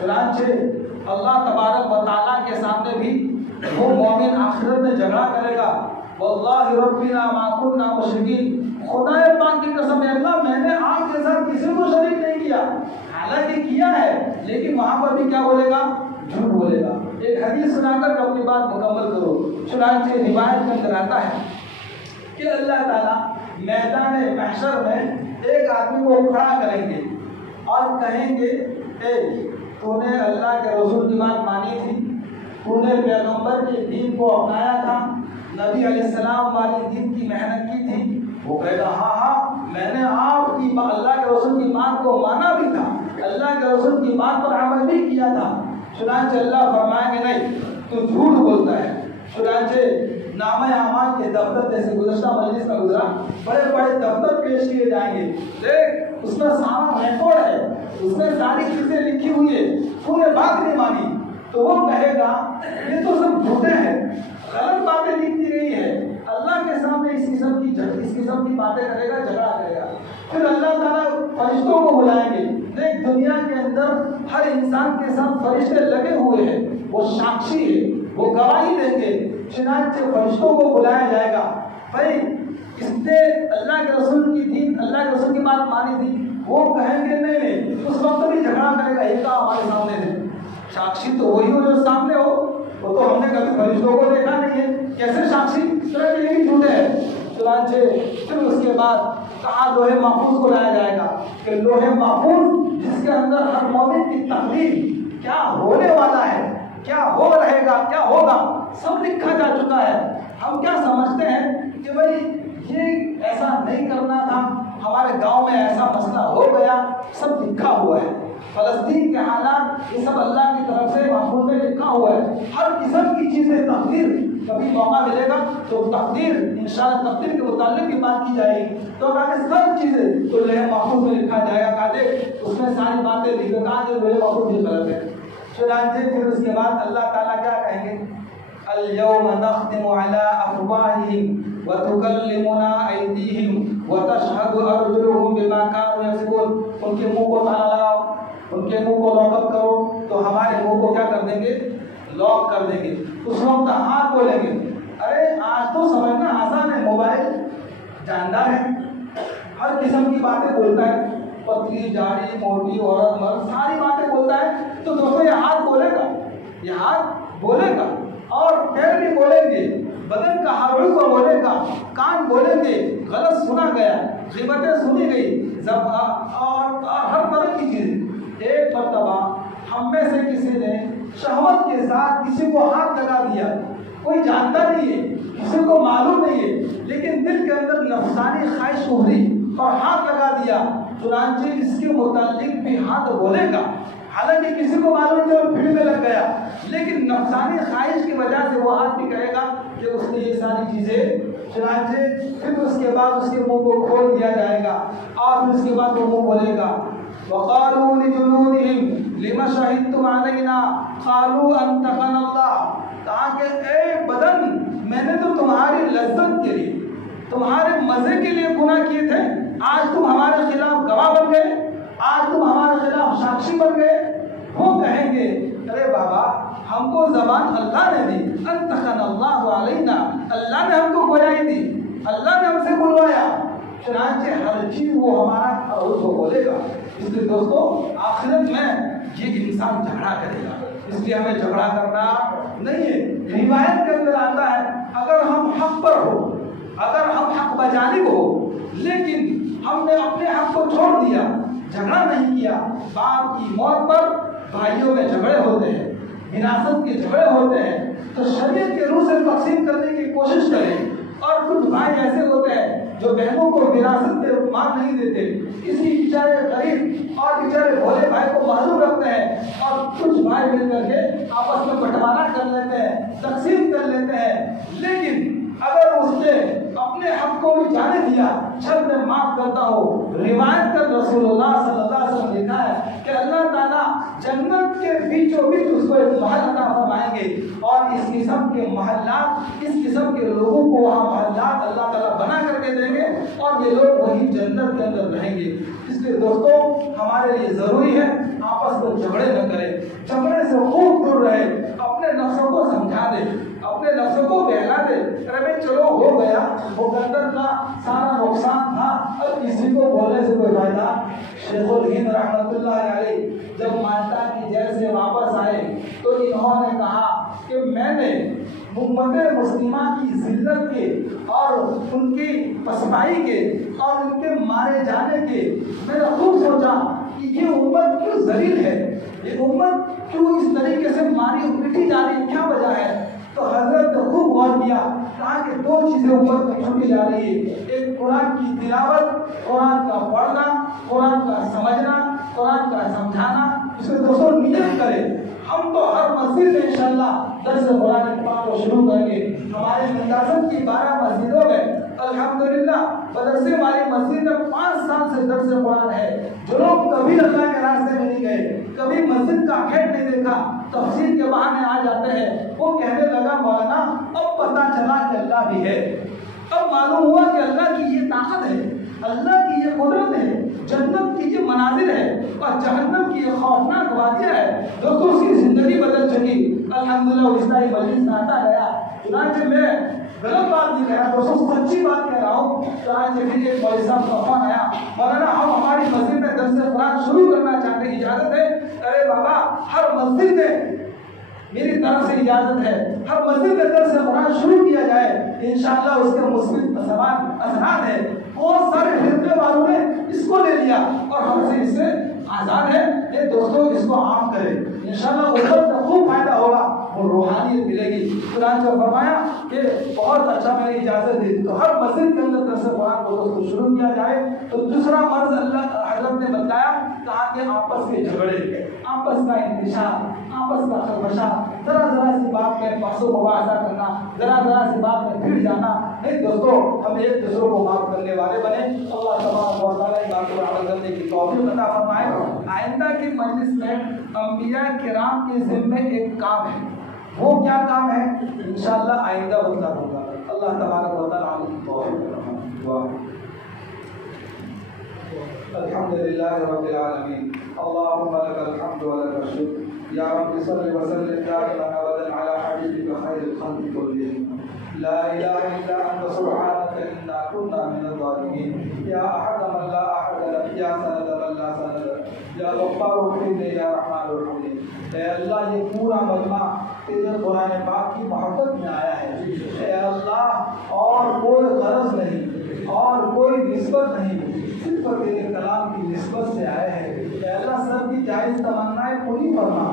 چنانچہ اللہ تبارک و تعالیٰ کے سامنے بھی وہ مومن آخرت میں جھگڑا کرے گا، واللہ ربنا ما كنا مشرکین، خدا پاک کی قسم ہے اللہ میں نے آپ کے ساتھ کسی کو شریک نہیں کیا، حالانکہ کیا ہے، لیکن وہاں پر بھی کیا بولے گا؟ جھوٹ بولے گا۔ ایک حدیث سنا کر اپنی بات مکمل کرو۔ چنانچہ روایت میں اندر آتا ہے کہ اللہ تعالیٰ میدان محشر میں ایک آدمی کو کھڑا کریں گے اور کہیں گے اے تو نے اللہ کے رسول کی بات مانی تھی، تو نے پیغمبر کے دین کو اپنایا تھا، نبی علیہ السلام والی دین کی محنت کی تھی؟ وہ کہے گا ہاں ہاں میں نے آپ کی اللہ کے رسول کی بات کو مانا بھی تھا، اللہ کے رسول کی بات پر عمل بھی کیا تھا۔ چنانچہ اللہ فرمائیں گے نہیں تو جھوٹ بولتا ہے۔ چنانچہ نامہ اعمال کے دفتر جیسے گزشتہ مجلس میں گزرا، بڑے بڑے دفتر پیش کیے جائیں گے، دیکھ اس میں سارا ریکارڈ ہے، اس میں ساری چیزیں لکھی ہوئی ہے، تو نے بات نہیں مانی، تو وہ کہے گا یہ تو سب جھوٹے ہیں، غلط باتیں لکھتی گئی ہے، اللہ کے سامنے اس قسم کی باتیں کرے گا، جھگڑا کرے گا۔ پھر اللہ تعالیٰ فرشتوں کو بلائیں گے، دیکھ دنیا کے اندر ہر انسان کے ساتھ فرشتے لگے ہوئے ہیں، وہ ساکشی ہے، وہ گواہی دیں گے۔ چنانچہ فرشتوں کو بلایا جائے گا، بھائی اس نے اللہ کے رسول کی دین، اللہ کے رسول کی بات مانی تھی، وہ کہیں گے نہیں، اس وقت بھی جھگڑا کرے گا، یہ کہا ہمارے سامنے تھے، ساکشی تو وہی ہو جو سامنے ہو، وہ تو ہم نے کبھی فرشتوں کو دیکھا نہیں ہے، کیسے ساکشی؟ چلے یہ بھی جھوٹ ہے۔ چنانچہ پھر اس کے بعد کہا لوہے محفوظ کو لایا جائے گا کہ لوہے محفوظ جس کے اندر ہر مومن کی تقدیر، کیا ہونے والا ہے، کیا ہو رہے گا، کیا ہوگا، سب لکھا جا چکا ہے۔ ہم کیا سمجھتے ہیں کہ بھائی یہ ایسا نہیں کرنا تھا، ہمارے گاؤں میں ایسا مسئلہ ہو گیا، سب لکھا ہوا ہے۔ فلسطین کے حالات یہ سب اللہ کی طرف سے محفوظ میں لکھا ہوا ہے، ہر قسم کی چیزیں تقدیر، کبھی موقع ملے گا تو تقدیر انشاءاللہ تقدیر کے متعلق بھی بات کی جائے گی، تو اگر سب چیزیں تو لوہے محفوظ میں لکھا جائے گا، کہا دیکھ اس میں ساری باتیں لکھ کہا جو لوہے محفوظ بھی غلط ہے۔ چنانچہ پھر اس کے بعد اللہ تعالیٰ کیا کہیں گے؟ اليوم نختم على افواههم وتكلمنا ايديهم وتشهد ارجلهم بما كانوا يكسبون۔ ان کے منہ کو تالا لگاؤ، ان کے منہ کو لاک اپ کرو، تو ہمارے منہ کو کیا کر دیں گے؟ لاک کر دیں گے۔ اس وقت ہاتھ بولیں گے، ارے آج تو سمجھنا آسان ہے، موبائل جاندار ہے، ہر قسم کی باتیں بولتا ہے، پتلی جاڑی موٹی عورت مرد ساری باتیں بولتا ہے، تو دوستوں یہ ہاتھ بولے گا، یہ ہاتھ بولے گا، اور پیر بھی بولیں گے، بدن کا ہر عضو بولے گا، کان بولیں گے، غلط سنا گیا، غیبتیں سنی گئی، اور ہر طرح کی چیز۔ ایک مرتبہ ہم میں سے کسی نے شہوت کے ساتھ کسی کو ہاتھ لگا دیا، کوئی جانتا نہیں ہے، کسی کو معلوم نہیں ہے، لیکن دل کے اندر نفسانی خواہش ابھری اور ہاتھ لگا دیا، چنانچہ اس کے متعلق بھی ہاتھ بولے گا، حالانکہ کسی کو معلوم نہیں اور بھیڑ میں لگ گیا، لیکن نفسانی خواہش کی وجہ سے وہ ہاتھ بھی کہے گا کہ اس نے یہ ساری چیزیں۔ چنانچہ پھر اس کے بعد اس کے منہ کو کھول دیا جائے گا، اور پھر اس کے بعد وہ منہ بولے گا وقالوا لجلودهم لما شهدتم علينا قالوا انطقنا اللہ. کہا کہ اے بدن میں نے تو تمہاری لذت کے لیے تمہارے مزے کے لیے گناہ کیے تھے, آج تم ہمارے خلاف گواہ بن گئے, آج تم ہمارے خلاف ساکشی بن گئے. وہ کہیں گے ارے بابا ہم کو زبان اللہ نے دی, انطقنا اللہ علینا, اللہ نے ہم کو گویائی دی, اللہ نے ہم سے بلوایا. چنانچہ ہر چیز وہ ہمارا اس کو بولے گا. اس لیے دوستو آخرت میں یہ انسان جھگڑا کرے گا, اس لیے ہمیں جھگڑا کرنا نہیں ہے. روایت کے اندر آتا ہے اگر ہم حق پر ہو, اگر ہم حق بجانب ہو, لیکن ہم نے اپنے حق کو چھوڑ دیا, جھگڑا نہیں کیا, باپ کی موت پر بھائیوں میں جھگڑے ہوتے ہیں, وراثت کے جھگڑے ہوتے ہیں, تو شریعت کے روح سے تقسیم کرنے کی کوشش کریں. اور کچھ بھائی ایسے ہوتے ہیں جو بہنوں کو وراثت میں مال نہیں دیتے, کسی بیچارے غریب اور بیچارے بھولے بھائی کو معذور رکھتے ہیں, اور کچھ بھائی مل کر کے آپس میں بٹوارا کر لیتے ہیں, تقسیم کر لیتے ہیں. لیکن اگر اس نے اپنے حق کو بھی جانے دیا, چل میں معاف کرتا ہوں. روایت کر رسول اللہ صلی اللہ علیہ وسلم لکھا ہے کہ اللہ تعالیٰ جنت کے بیچوں بیچ اس کو ایک محل عطا فرمائیں گے, اور اس قسم کے محلات, اس قسم کے لوگوں کو وہاں محلات اللہ تعالیٰ بنا کر کے دیں گے, اور یہ لوگ وہی جنت کے اندر رہیں گے. اس لیے دوستوں ہمارے لیے ضروری ہے آپس میں جھگڑے نہ کریں, جھگڑے سے خوب دور رہے, اپنے نفسوں کو سمجھا دے, اپنے نفسوں کو بہلا دے. ارے چلو ہو گیا, مقدر کا سارا نقصان تھا, اب کسی کو بولنے سے کوئی فائدہ. شیخ الہند رحمۃ اللہ علیہ جب مالٹا کی جیل سے واپس آئے تو انہوں نے کہا کہ میں نے امت مسلمہ کی ذلت کے اور ان کی پسمائی کے اور ان کے مارے جانے کے میں نے خوب سوچا کہ یہ امت کیوں ذلیل ہے, یہ امت کیوں اس طریقے سے ماری پٹی جا رہی ہے, کیا وجہ ہے. تو حضرت نے خوب غور کیا, کہا کہ دو چیزیں امت میں چھوٹی جا رہی ہے, ایک قرآن کی تلاوت, قرآن کا پڑھنا, قرآن کا سمجھنا, قرآن کا سمجھانا. اس میں دوستوں نیت کرے, ہم تو ہر مسجد میں انشاءاللہ درس قرآن پاک کو شروع کریں گے. ہمارے مندازت کی 12 مسجدوں میں الحمدللہ مدرسے والی مسجد میں 5 سال سے درس قرآن ہے. جو لوگ کبھی اللہ کے راستے میں نہیں گئے, کبھی مسجد کا گیٹ نہیں دیکھا, تفسیر کے بہانے آ جاتے ہیں, وہ کہنے لگا مولانا اب پتہ چلا کہ اللہ بھی ہے, اب معلوم ہوا کہ اللہ کی یہ طاقت ہے, اللہ کی یہ قدرت ہے, جنت کی یہ مناظر ہے, اور جہنم کی یہ خوفناک وادیاں ہے. دوستوں اس کی زندگی بدل چکی. الحمدللہ اسلامی مجلس میں آتا گیا. چنانچہ میں غلط بات نہیں کہہ رہا دوستوں, سچی بات کہہ رہا ہوں. چنانچہ پھر ایک مولوی صاحب کا فون آیا, مولانا ہم ہماری مسجد میں درس قرآن شروع کرنا چاہتے ہیں, اجازت ہے. ارے بابا ہر مسجد میں میری طرف سے اجازت ہے, ہر مسجد میں درس قرآن شروع کیا جائے, انشاءاللہ اس کے مثبت اثرات ہیں. بہت سارے فرقے والوں نے اس کو لے لیا اور ہم سے اس سے آزاد ہے. یہ دوستوں اس کو عام کرے, انشاءاللہ امت کا خوب فائدہ ہوگا, وہ روحانیت ملے گی. چنانچہ فرمایا کہ بہت اچھا, میں نے اجازت دی تو ہر مسجد کے اندر درس قرآن کو دوستوں شروع کیا جائے. تو دوسرا مرض اللہ حضرت نے بتایا, کہا کہ آپس کے جھگڑے, آپس کا انتشار, آپس کا خرمشہ, ذرا سی بات میں بحث و مباحثہ کرنا, ذرا سی بات میں پھر جانا. نہیں دوستوں ہم ایک دوسروں کو معاف کرنے والے بنے. اللہ تبارک و تعالیٰ اس بات کو عمل کرنے کی توفیق عطا فرمائے. آئندہ کی مجلس میں انبیاء کرام کے ذمے ایک کام ہے, وہ کیا کام ہے انشاءاللہ آئندہ بتلا ہوگا. اللہ تبارک و تعالیٰ عمل کی توفیق عطا فرمائے. الحمدللہ رب العالمین. اللهم لك الحمد ولك الشكر يا رب. صل وسلم دائما ابدا على حبيبك خير الخلق كلهم. لا اله الا انت سبحانك انا كنا من الظالمين. يا احد من لا احد له, يا سند من لا سند له, یا غفار الرحیم, یا رحمان الرحیم. اے اللہ یہ پورا مجمع تیرے قرآن پاک کی محبت میں آیا ہے. اے اللہ اور کوئی غرض نہیں اور کوئی نسبت نہیں, صرف تیرے کلام کی نسبت سے آئے ہیں. اے اللہ سب کی جائز تمنائیں پوری فرما,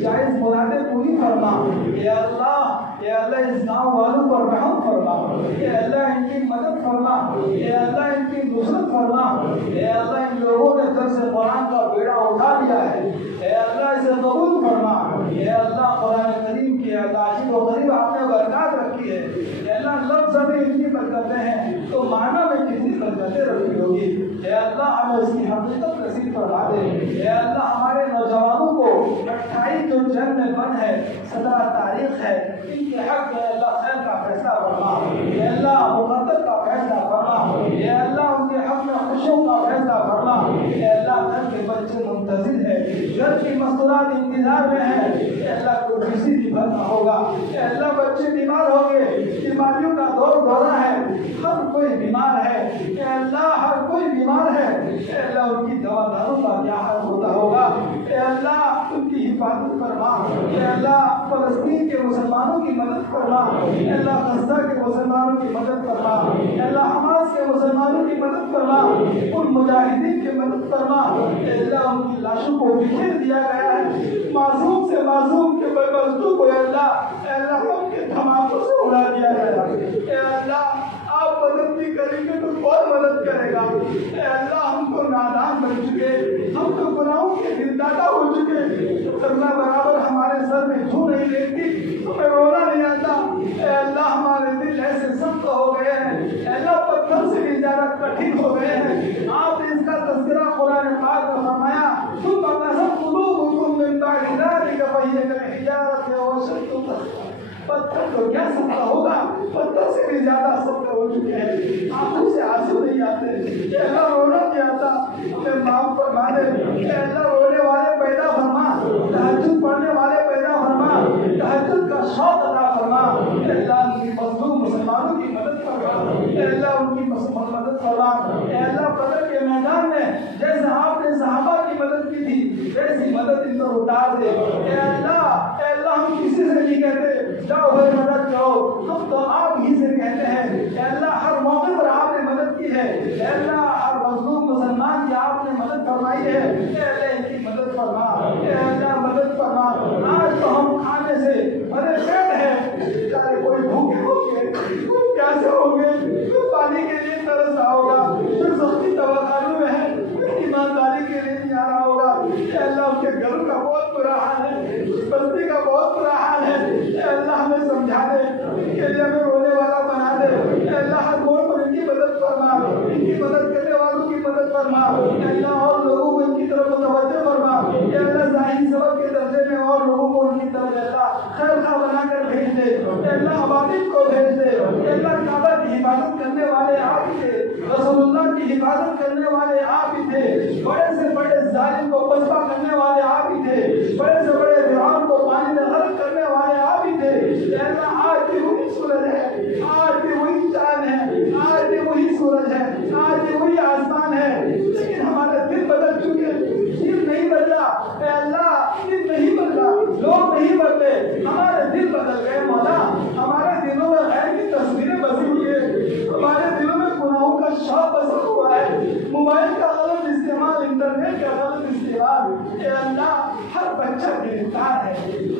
جائز مرادیں پوری فرما. اے اللہ اس گاؤں والوں پر رحم فرما. اے اللہ ان کی مدد فرما. اے اللہ ان کی نصرت فرما. اے اللہ ان لوگوں نے درس قرآن کا بیڑا اٹھا لیا ہے. اے اللہ اسے قبول فرما. اے اللہ قرآن کریم کی عجیب و غریب آپ نے برکات رکھی ہے. اے اللہ لفظ میں اتنی برکتیں ہیں تو معنی میں کتنی برکتیں رکھی ہوگی. اے اللہ ہمیں اس کی حقیقت نصیب نصیب فرما دے۔ اے اللہ ہمارے نوجوانوں کو 28 جو جن میں بند ہے 17 تاریخ ہے، ان کے حق میں اللہ خیر کا فیصلہ فرما، اے اللہ مقدر کا فیصلہ فرما، اے اللہ ان کے حق میں خوشیوں کا فیصلہ فرما۔ اے اللہ گھر کے بچے منتظر ہے، گھر کی مستورات انتظار میں ہے، اے اللہ کوئی کسی بھی بھر نہ ہوگا، اے اللہ بچے بیمار ہوں گے، بیماریوں کا دور دورہ ہے، ہر کوئی بیمار ہے، اے اللہ ہر کوئی بیمار ہے، اے اللہ ان کی دوا داروں کا کیا حال ہوتا ہوگا، اے اللہ ان کی حفاظت فرما، اے اللہ فلسطین کے مسلمانوں کی مدد فرما، اے اللہ غزہ کے مسلمانوں کی مدد فرما، اے اللہ حماس کے مسلمانوں کی مدد فرما، ان مجاہدین کی مدد فرما، اے اللہ ان کی لاشوں کو بکھیر دیا گیا ہے، معصوم سے معصوم کے بچوں کو اے اللہ ہم کے دھماکوں سے اڑا دیا گیا، اے اللہ آپ مدد بھی کریں گے تو کون مدد کرے گا، اے اللہ ہم تو نادان بن چکے، ہم تو گناہوں کے دلدادہ ہو چکے، اللہ برابر ہمارے سر میں چھو نہیں لیتی، ہمیں رونا نہیں آتا، اے اللہ ہمارے دل ایسے سخت ہو گئے ہیں، اے اللہ پتھر سے بھی زیادہ کٹھن ہو گئے ہیں، آپ نے اس کا تذکرہ قرآن پاک میں فرمایا ثم قست قلوبكم من بعد ذلك فهي كالحجارة وشد پتھر تو کیا سخت ہوگا، پتھر سے بھی زیادہ سخت ہو چکے ہیں، آنکھوں سے آنسو نہیں آتے، اے اللہ رونا نہیں آتا، ہمیں معاف فرما دے، اے اللہ رونے والے پیدا فرما، تہجد پڑھنے والے پیدا فرما، تہجد کا شوق عطا فرما، اے اللہ ان کی مظلوم مسلمانوں کی مدد فرما، اے اللہ ان کی مدد فرما، اے اللہ بدر کے میدان میں جیسے آپ نے صحابہ کی مدد کی تھی ویسی مدد ان پر اتار دے، اے اللہ ہم کسی سے نہیں کہتے جاؤ بھائی مدد کرو، ہم تو آپ ہی سے کہتے ہیں، اے اللہ ہر موقع پر آپ نے مدد کی ہے، اے اللہ ہر مظلوم مسلمان کی آپ نے مدد فرمائی ہے، اے اللہ ان کی مدد فرما، اے اللہ مدد فرما، آج تو ہم کھانے سے بھرے پیٹ ہیں، چاہے کوئی بھوکے ہوں گے، کوئی پیاسے ہوں گے، کوئی پانی کے لیے ترسا ہوگا، کوئی سختی دواخانوں میں ہے، کوئی ایمانداری کے لیے نہیں آ رہا ہوگا، اے اللہ ان کے گھروں کا بہت برا حال ہے، بستی کا بہت برا حال ہے، اے اللہ ہمیں سمجھا دے، ان کے لیے ہمیں رونے والا بنا دے، اے اللہ ہر موڑ پر ان کی مدد فرما، ان کی مدد کرنے والوں کی مدد فرما، اے اللہ اور لوگوں کو ان کی طرف متوجہ فرما، اے اللہ ظاہری سبب کے درجے میں اور لوگوں کو ان کی طرف اللہ خیر خواہ بنا کر بھیج دے، اے اللہ عبادت کو بھیج دے، اے اللہ کعبہ کی حفاظت کرنے والے آپ ہی تھے، رسول اللہ کی حفاظت کرنے والے آپ ہی تھے، بڑے سے بڑے ظالم کو پسپا کرنے والے آپ ہی تھے، بڑے سے بڑے فرعون کو پانی میں غرق کرنے والے آپ ہی تھے، اے اللہ آج بھی وہی سورج ہے، آج بھی وہی چاند ہے، آج بھی وہی سورج ہے، آج بھی وہی آسمان ہے، لیکن ہمارے دل بدل چکے، دل نہیں بدلا، اے اللہ دل نہیں بدلا، لوگ نہیں بدلے، ہمارے دل بدل گئے مولا، ہمارے دلوں میں غیر کی تصویریں بسی ہوئی ہیں، ہمارے دلوں میں گناہوں کا شوق بسا ہوا ہے، موبائل کا غلط استعمال، انٹرنیٹ کا غلط استعمال، اے اللہ ہر بچہ گرفتار ہے،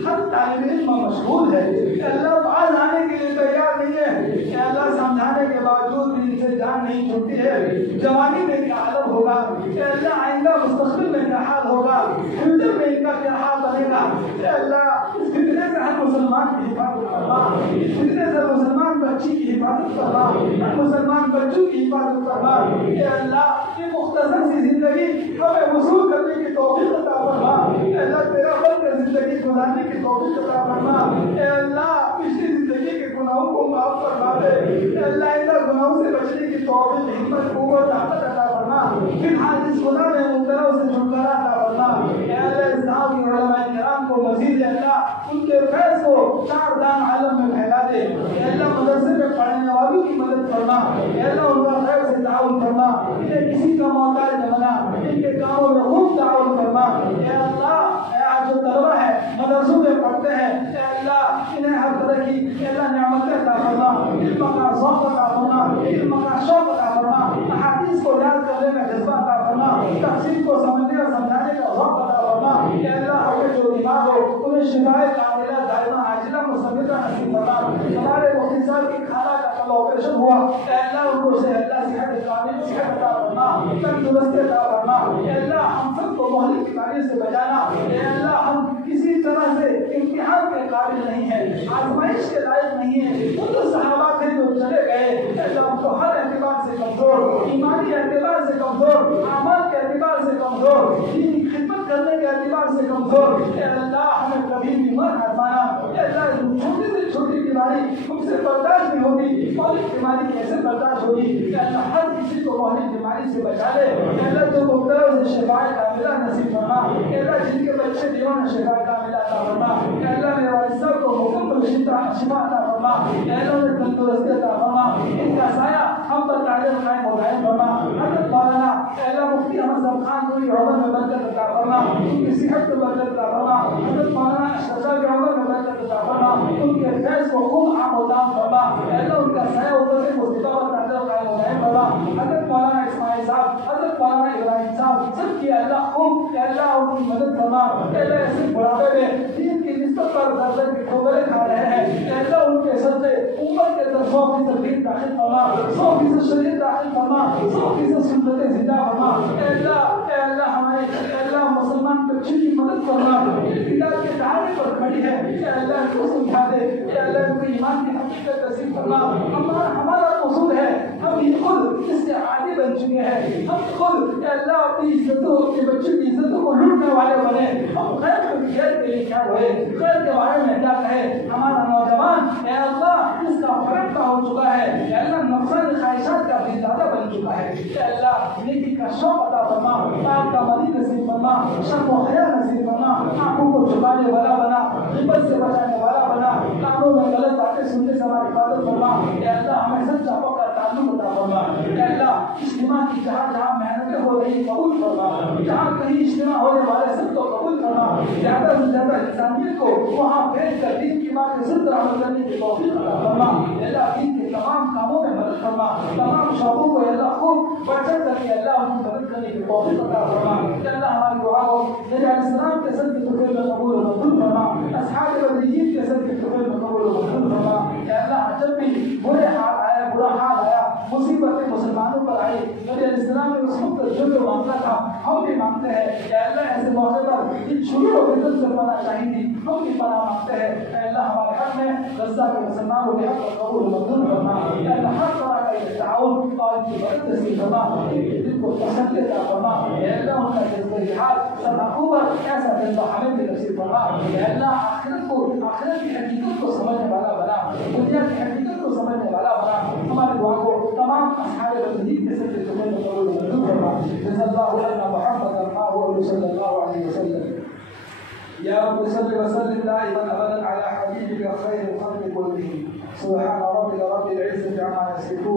ہر طالب علم مشغول ہے، اے اللہ باز آنے کے لیے تیار نہیں ہے، اے اللہ سمجھانے کے باوجود بھی ان سے جان نہیں چھوٹتی ہے، جوانی میں کیا حال ہوگا، اے اللہ آئندہ مستقبل میں کیا حال ہوگا، فیوچر میں ان کا کیا حال بنے گا، اے اللہ اس فتنے سے ہر مسلمان کی حفاظت فرما، اس فتنے سے مسلمان بچی کی حفاظت فرما، ہر مسلمان بچوں کی حفاظت فرما، اے اللہ یہ مختصر سی زندگی ہمیں وصول کرنے کی توفیق عطا فرما، اے اللہ تیرا بن کر زندگی گزارنے کی توفیق عطا فرما، اے اللہ پچھلی زندگی کے گناہوں کو معاف فرما دے، اے اللہ ان گناہوں سے بچنے کی توفیق، ہمت، قوت، طاقت عطا فرما، پھر آج اس گناہ میں مبتلا سے چھٹکارا عطا فرما، اے اللہ اس گاؤں کے علماء کرام کو مزید اللہ ان کے فیض کو چار دان عالم میں پھیلا دے، اے اللہ مدرسے میں پڑھنے والوں کی مدد فرما، اے اللہ ان کا خیر سے تعاون فرما، انہیں کسی کا محتاج نہ بنا، ان کے کاموں میں خوب تعاون فرما، اے اللہ اے آج جو طلبہ ہے مدرسوں میں پڑھتے ہیں، اے اللہ انہیں ہر طرح کی اے اللہ نعمتیں عطا فرما، علم کا ذوق عطا فرما، علم کا شوق عطا فرما، احادیث کو یاد کرنے کا جذبہ عطا فرما، تفسیر کو سمجھنے اور سمجھانے کا ذوق عطا فرما، اے اللہ ہمیں جو بیمار ہو انہیں شفائے کاملہ دائمہ عاجلہ مستمرہ نصیب فرما، ہمارے مفتی صاحب کی خالہ کا کل آپریشن ہوا، اے اللہ ان کو سے اللہ صحت کامل صحت عطا فرما، تندرستی عطا فرما، اے اللہ ہم سب کو مہلک بیماری سے بچانا، اے اللہ ہم کسی طرح سے امتحان کے قابل نہیں ہیں، آزمائش کے لائق نہیں ہیں، وہ تو صحابہ تھے جو چلے گئے، اے اللہ ہم تو ہر اعتبار سے کمزور، ایمانی اعتبار سے کمزور، اعمال کے اعتبار سے کمزور کمزور، دین کی خدمت کرنے کے اعتبار سے کمزور، اے اللہ ہمیں کبھی بھی مت آزمانا، اے اللہ چھوٹی سے چھوٹی بیماری تم سے برداشت نہیں ہوگی، مولد بیماری کیسے برداشت ہوگی؟ اے اللہ ہر کسی کو مولد بیماری سے بچا لے، اے اللہ جو مبتلا سے شفا کاملہ نصیب فرما، اے اللہ جن کے بچے دیوان شفا کاملہ عطا فرما، اے اللہ میرے والد صاحب کو مکمل شفا عطا فرما، اے اللہ انہیں تندرستی عطا فرما، ان کا سایہ ہم پر تعلیم قائم و دائم فرما، حضرت مولانا اے اللہ مفتی احمد صاحب خان کو عمر میں برکت عطا فرما، ان کی صحت کو برکت عطا فرما، حضرت مولانا اشرف کی عمر میں برکت عطا فرما، ان کے فیض کو خوب عام و تام فرما، اے اللہ ان کا سایہ اوپر سے مستقبل تعلیم قائم و دائم فرما، حضرت مولانا اسماعیل صاحب، حضرت مولانا ابراہیم صاحب سب کی اللہ خوب اے اللہ ان کی مدد فرما، اے اللہ ایسے بڑھاپے میں دین کی نسبت پر درجہ کی ٹھوکریں کھا رہے ہیں، اے اللہ ان کے سب سے عمر کے اندر 100% دین داخل فرما، 100% شریعت داخل فرما، 100% سنتیں زندہ فرما، اے اللہ ہمارے اے اللہ مسلمان بچوں کی مدد فرما، بلاد کے دہانے پر کھڑی ہے، اے اللہ ان کو سمجھا دے، اے اللہ ان کو ایمان کی حقیقت نصیب فرما، ہمارا قصور ہے ہم خود اس سے عادی بن چکے ہیں، ہم خود اے اللہ اپنی عزتوں اپنے بچوں کی عزتوں کو لوٹنے والے بنے، ہم خیر کے لیے کیا ہوئے، خیر کے بارے میں کیا کہے، ہمارا نوجوان اے اللہ اس کا فرق کا ہو چکا ہے، اے اللہ نفسانی خواہشات کا بھی زیادہ بن چکا ہے، اے اللہ نیکی کا شوق عطا فرما، پاک کا ملی نصیب فرما، شرم و حیا نصیب فرما، آنکھوں کو جھکانے والا بنا، غیبت سے بچانے والا بنا، کانوں میں غلط باتیں سننے سے ہماری حفاظت فرما، اے اللہ ہمیں سچا پکا تعلق عطا فرما، اے اللہ اجتماع کی جہاں محنتیں ہو رہی قبول فرما، جہاں کہیں اجتماع ہونے والے سب کو قبول فرما، زیادہ سے زیادہ انسانیت کو وہاں بھیج کر دین کی بات سے صدر عمل کرنے کی توفیق عطا فرما، اے اللہ دین کے تمام کاموں میں مدد فرما، تمام شعبوں کو اے اللہ خوب بڑھ چڑھ کر کے اللہ ان کی مدد کرنے کی توفیق عطا فرما، اے اللہ ہماری دعا کو نبی علیہ السلام کے سر کی طفیل میں قبول و مقبول فرما، اصحاب بدریین کے سر کی طفیل میں قبول و مقبول فرما، اے اللہ جب بھی برا حال آیا مصیبتیں مسلمانوں پر آئی، نبی علیہ السلام نے اس وقت جو مانگا تھا ہم بھی مانگتے ہیں، اے اللہ ایسے موقع پر ان چھوٹوں کو بدل سے پناہ چاہیے تھی ہم بھی پناہ مانگتے ہیں، اے اللہ ہمارے حق میں غزہ کے مسلمانوں کے حق کو قبول و منظور فرما، اے اللہ ہر طرح کا یہ تعاون اور ان کی مدد نصیب فرما، ان کو تسلی عطا فرما، اے اللہ ان کا جذبہ جہاد سب حکومت ایسا جذبہ ہمیں بھی نصیب فرما، اے اللہ آخرت کی حقیقت کو سمجھنے والا بنا، دنیا کی حقیقت کو سمجھنے والا بنا، ہمارے دعا کو تمام اصحاب بدریین کے سر کے طفیل میں قبول و منظور فرما، جزا اللہ علیہ محمد صلی اللہ علیہ وسلم، یا رب صل وسلم دائما ابدا على حبيبك خير الخلق كلهم، سبحان ربك رب العزة عما يصفون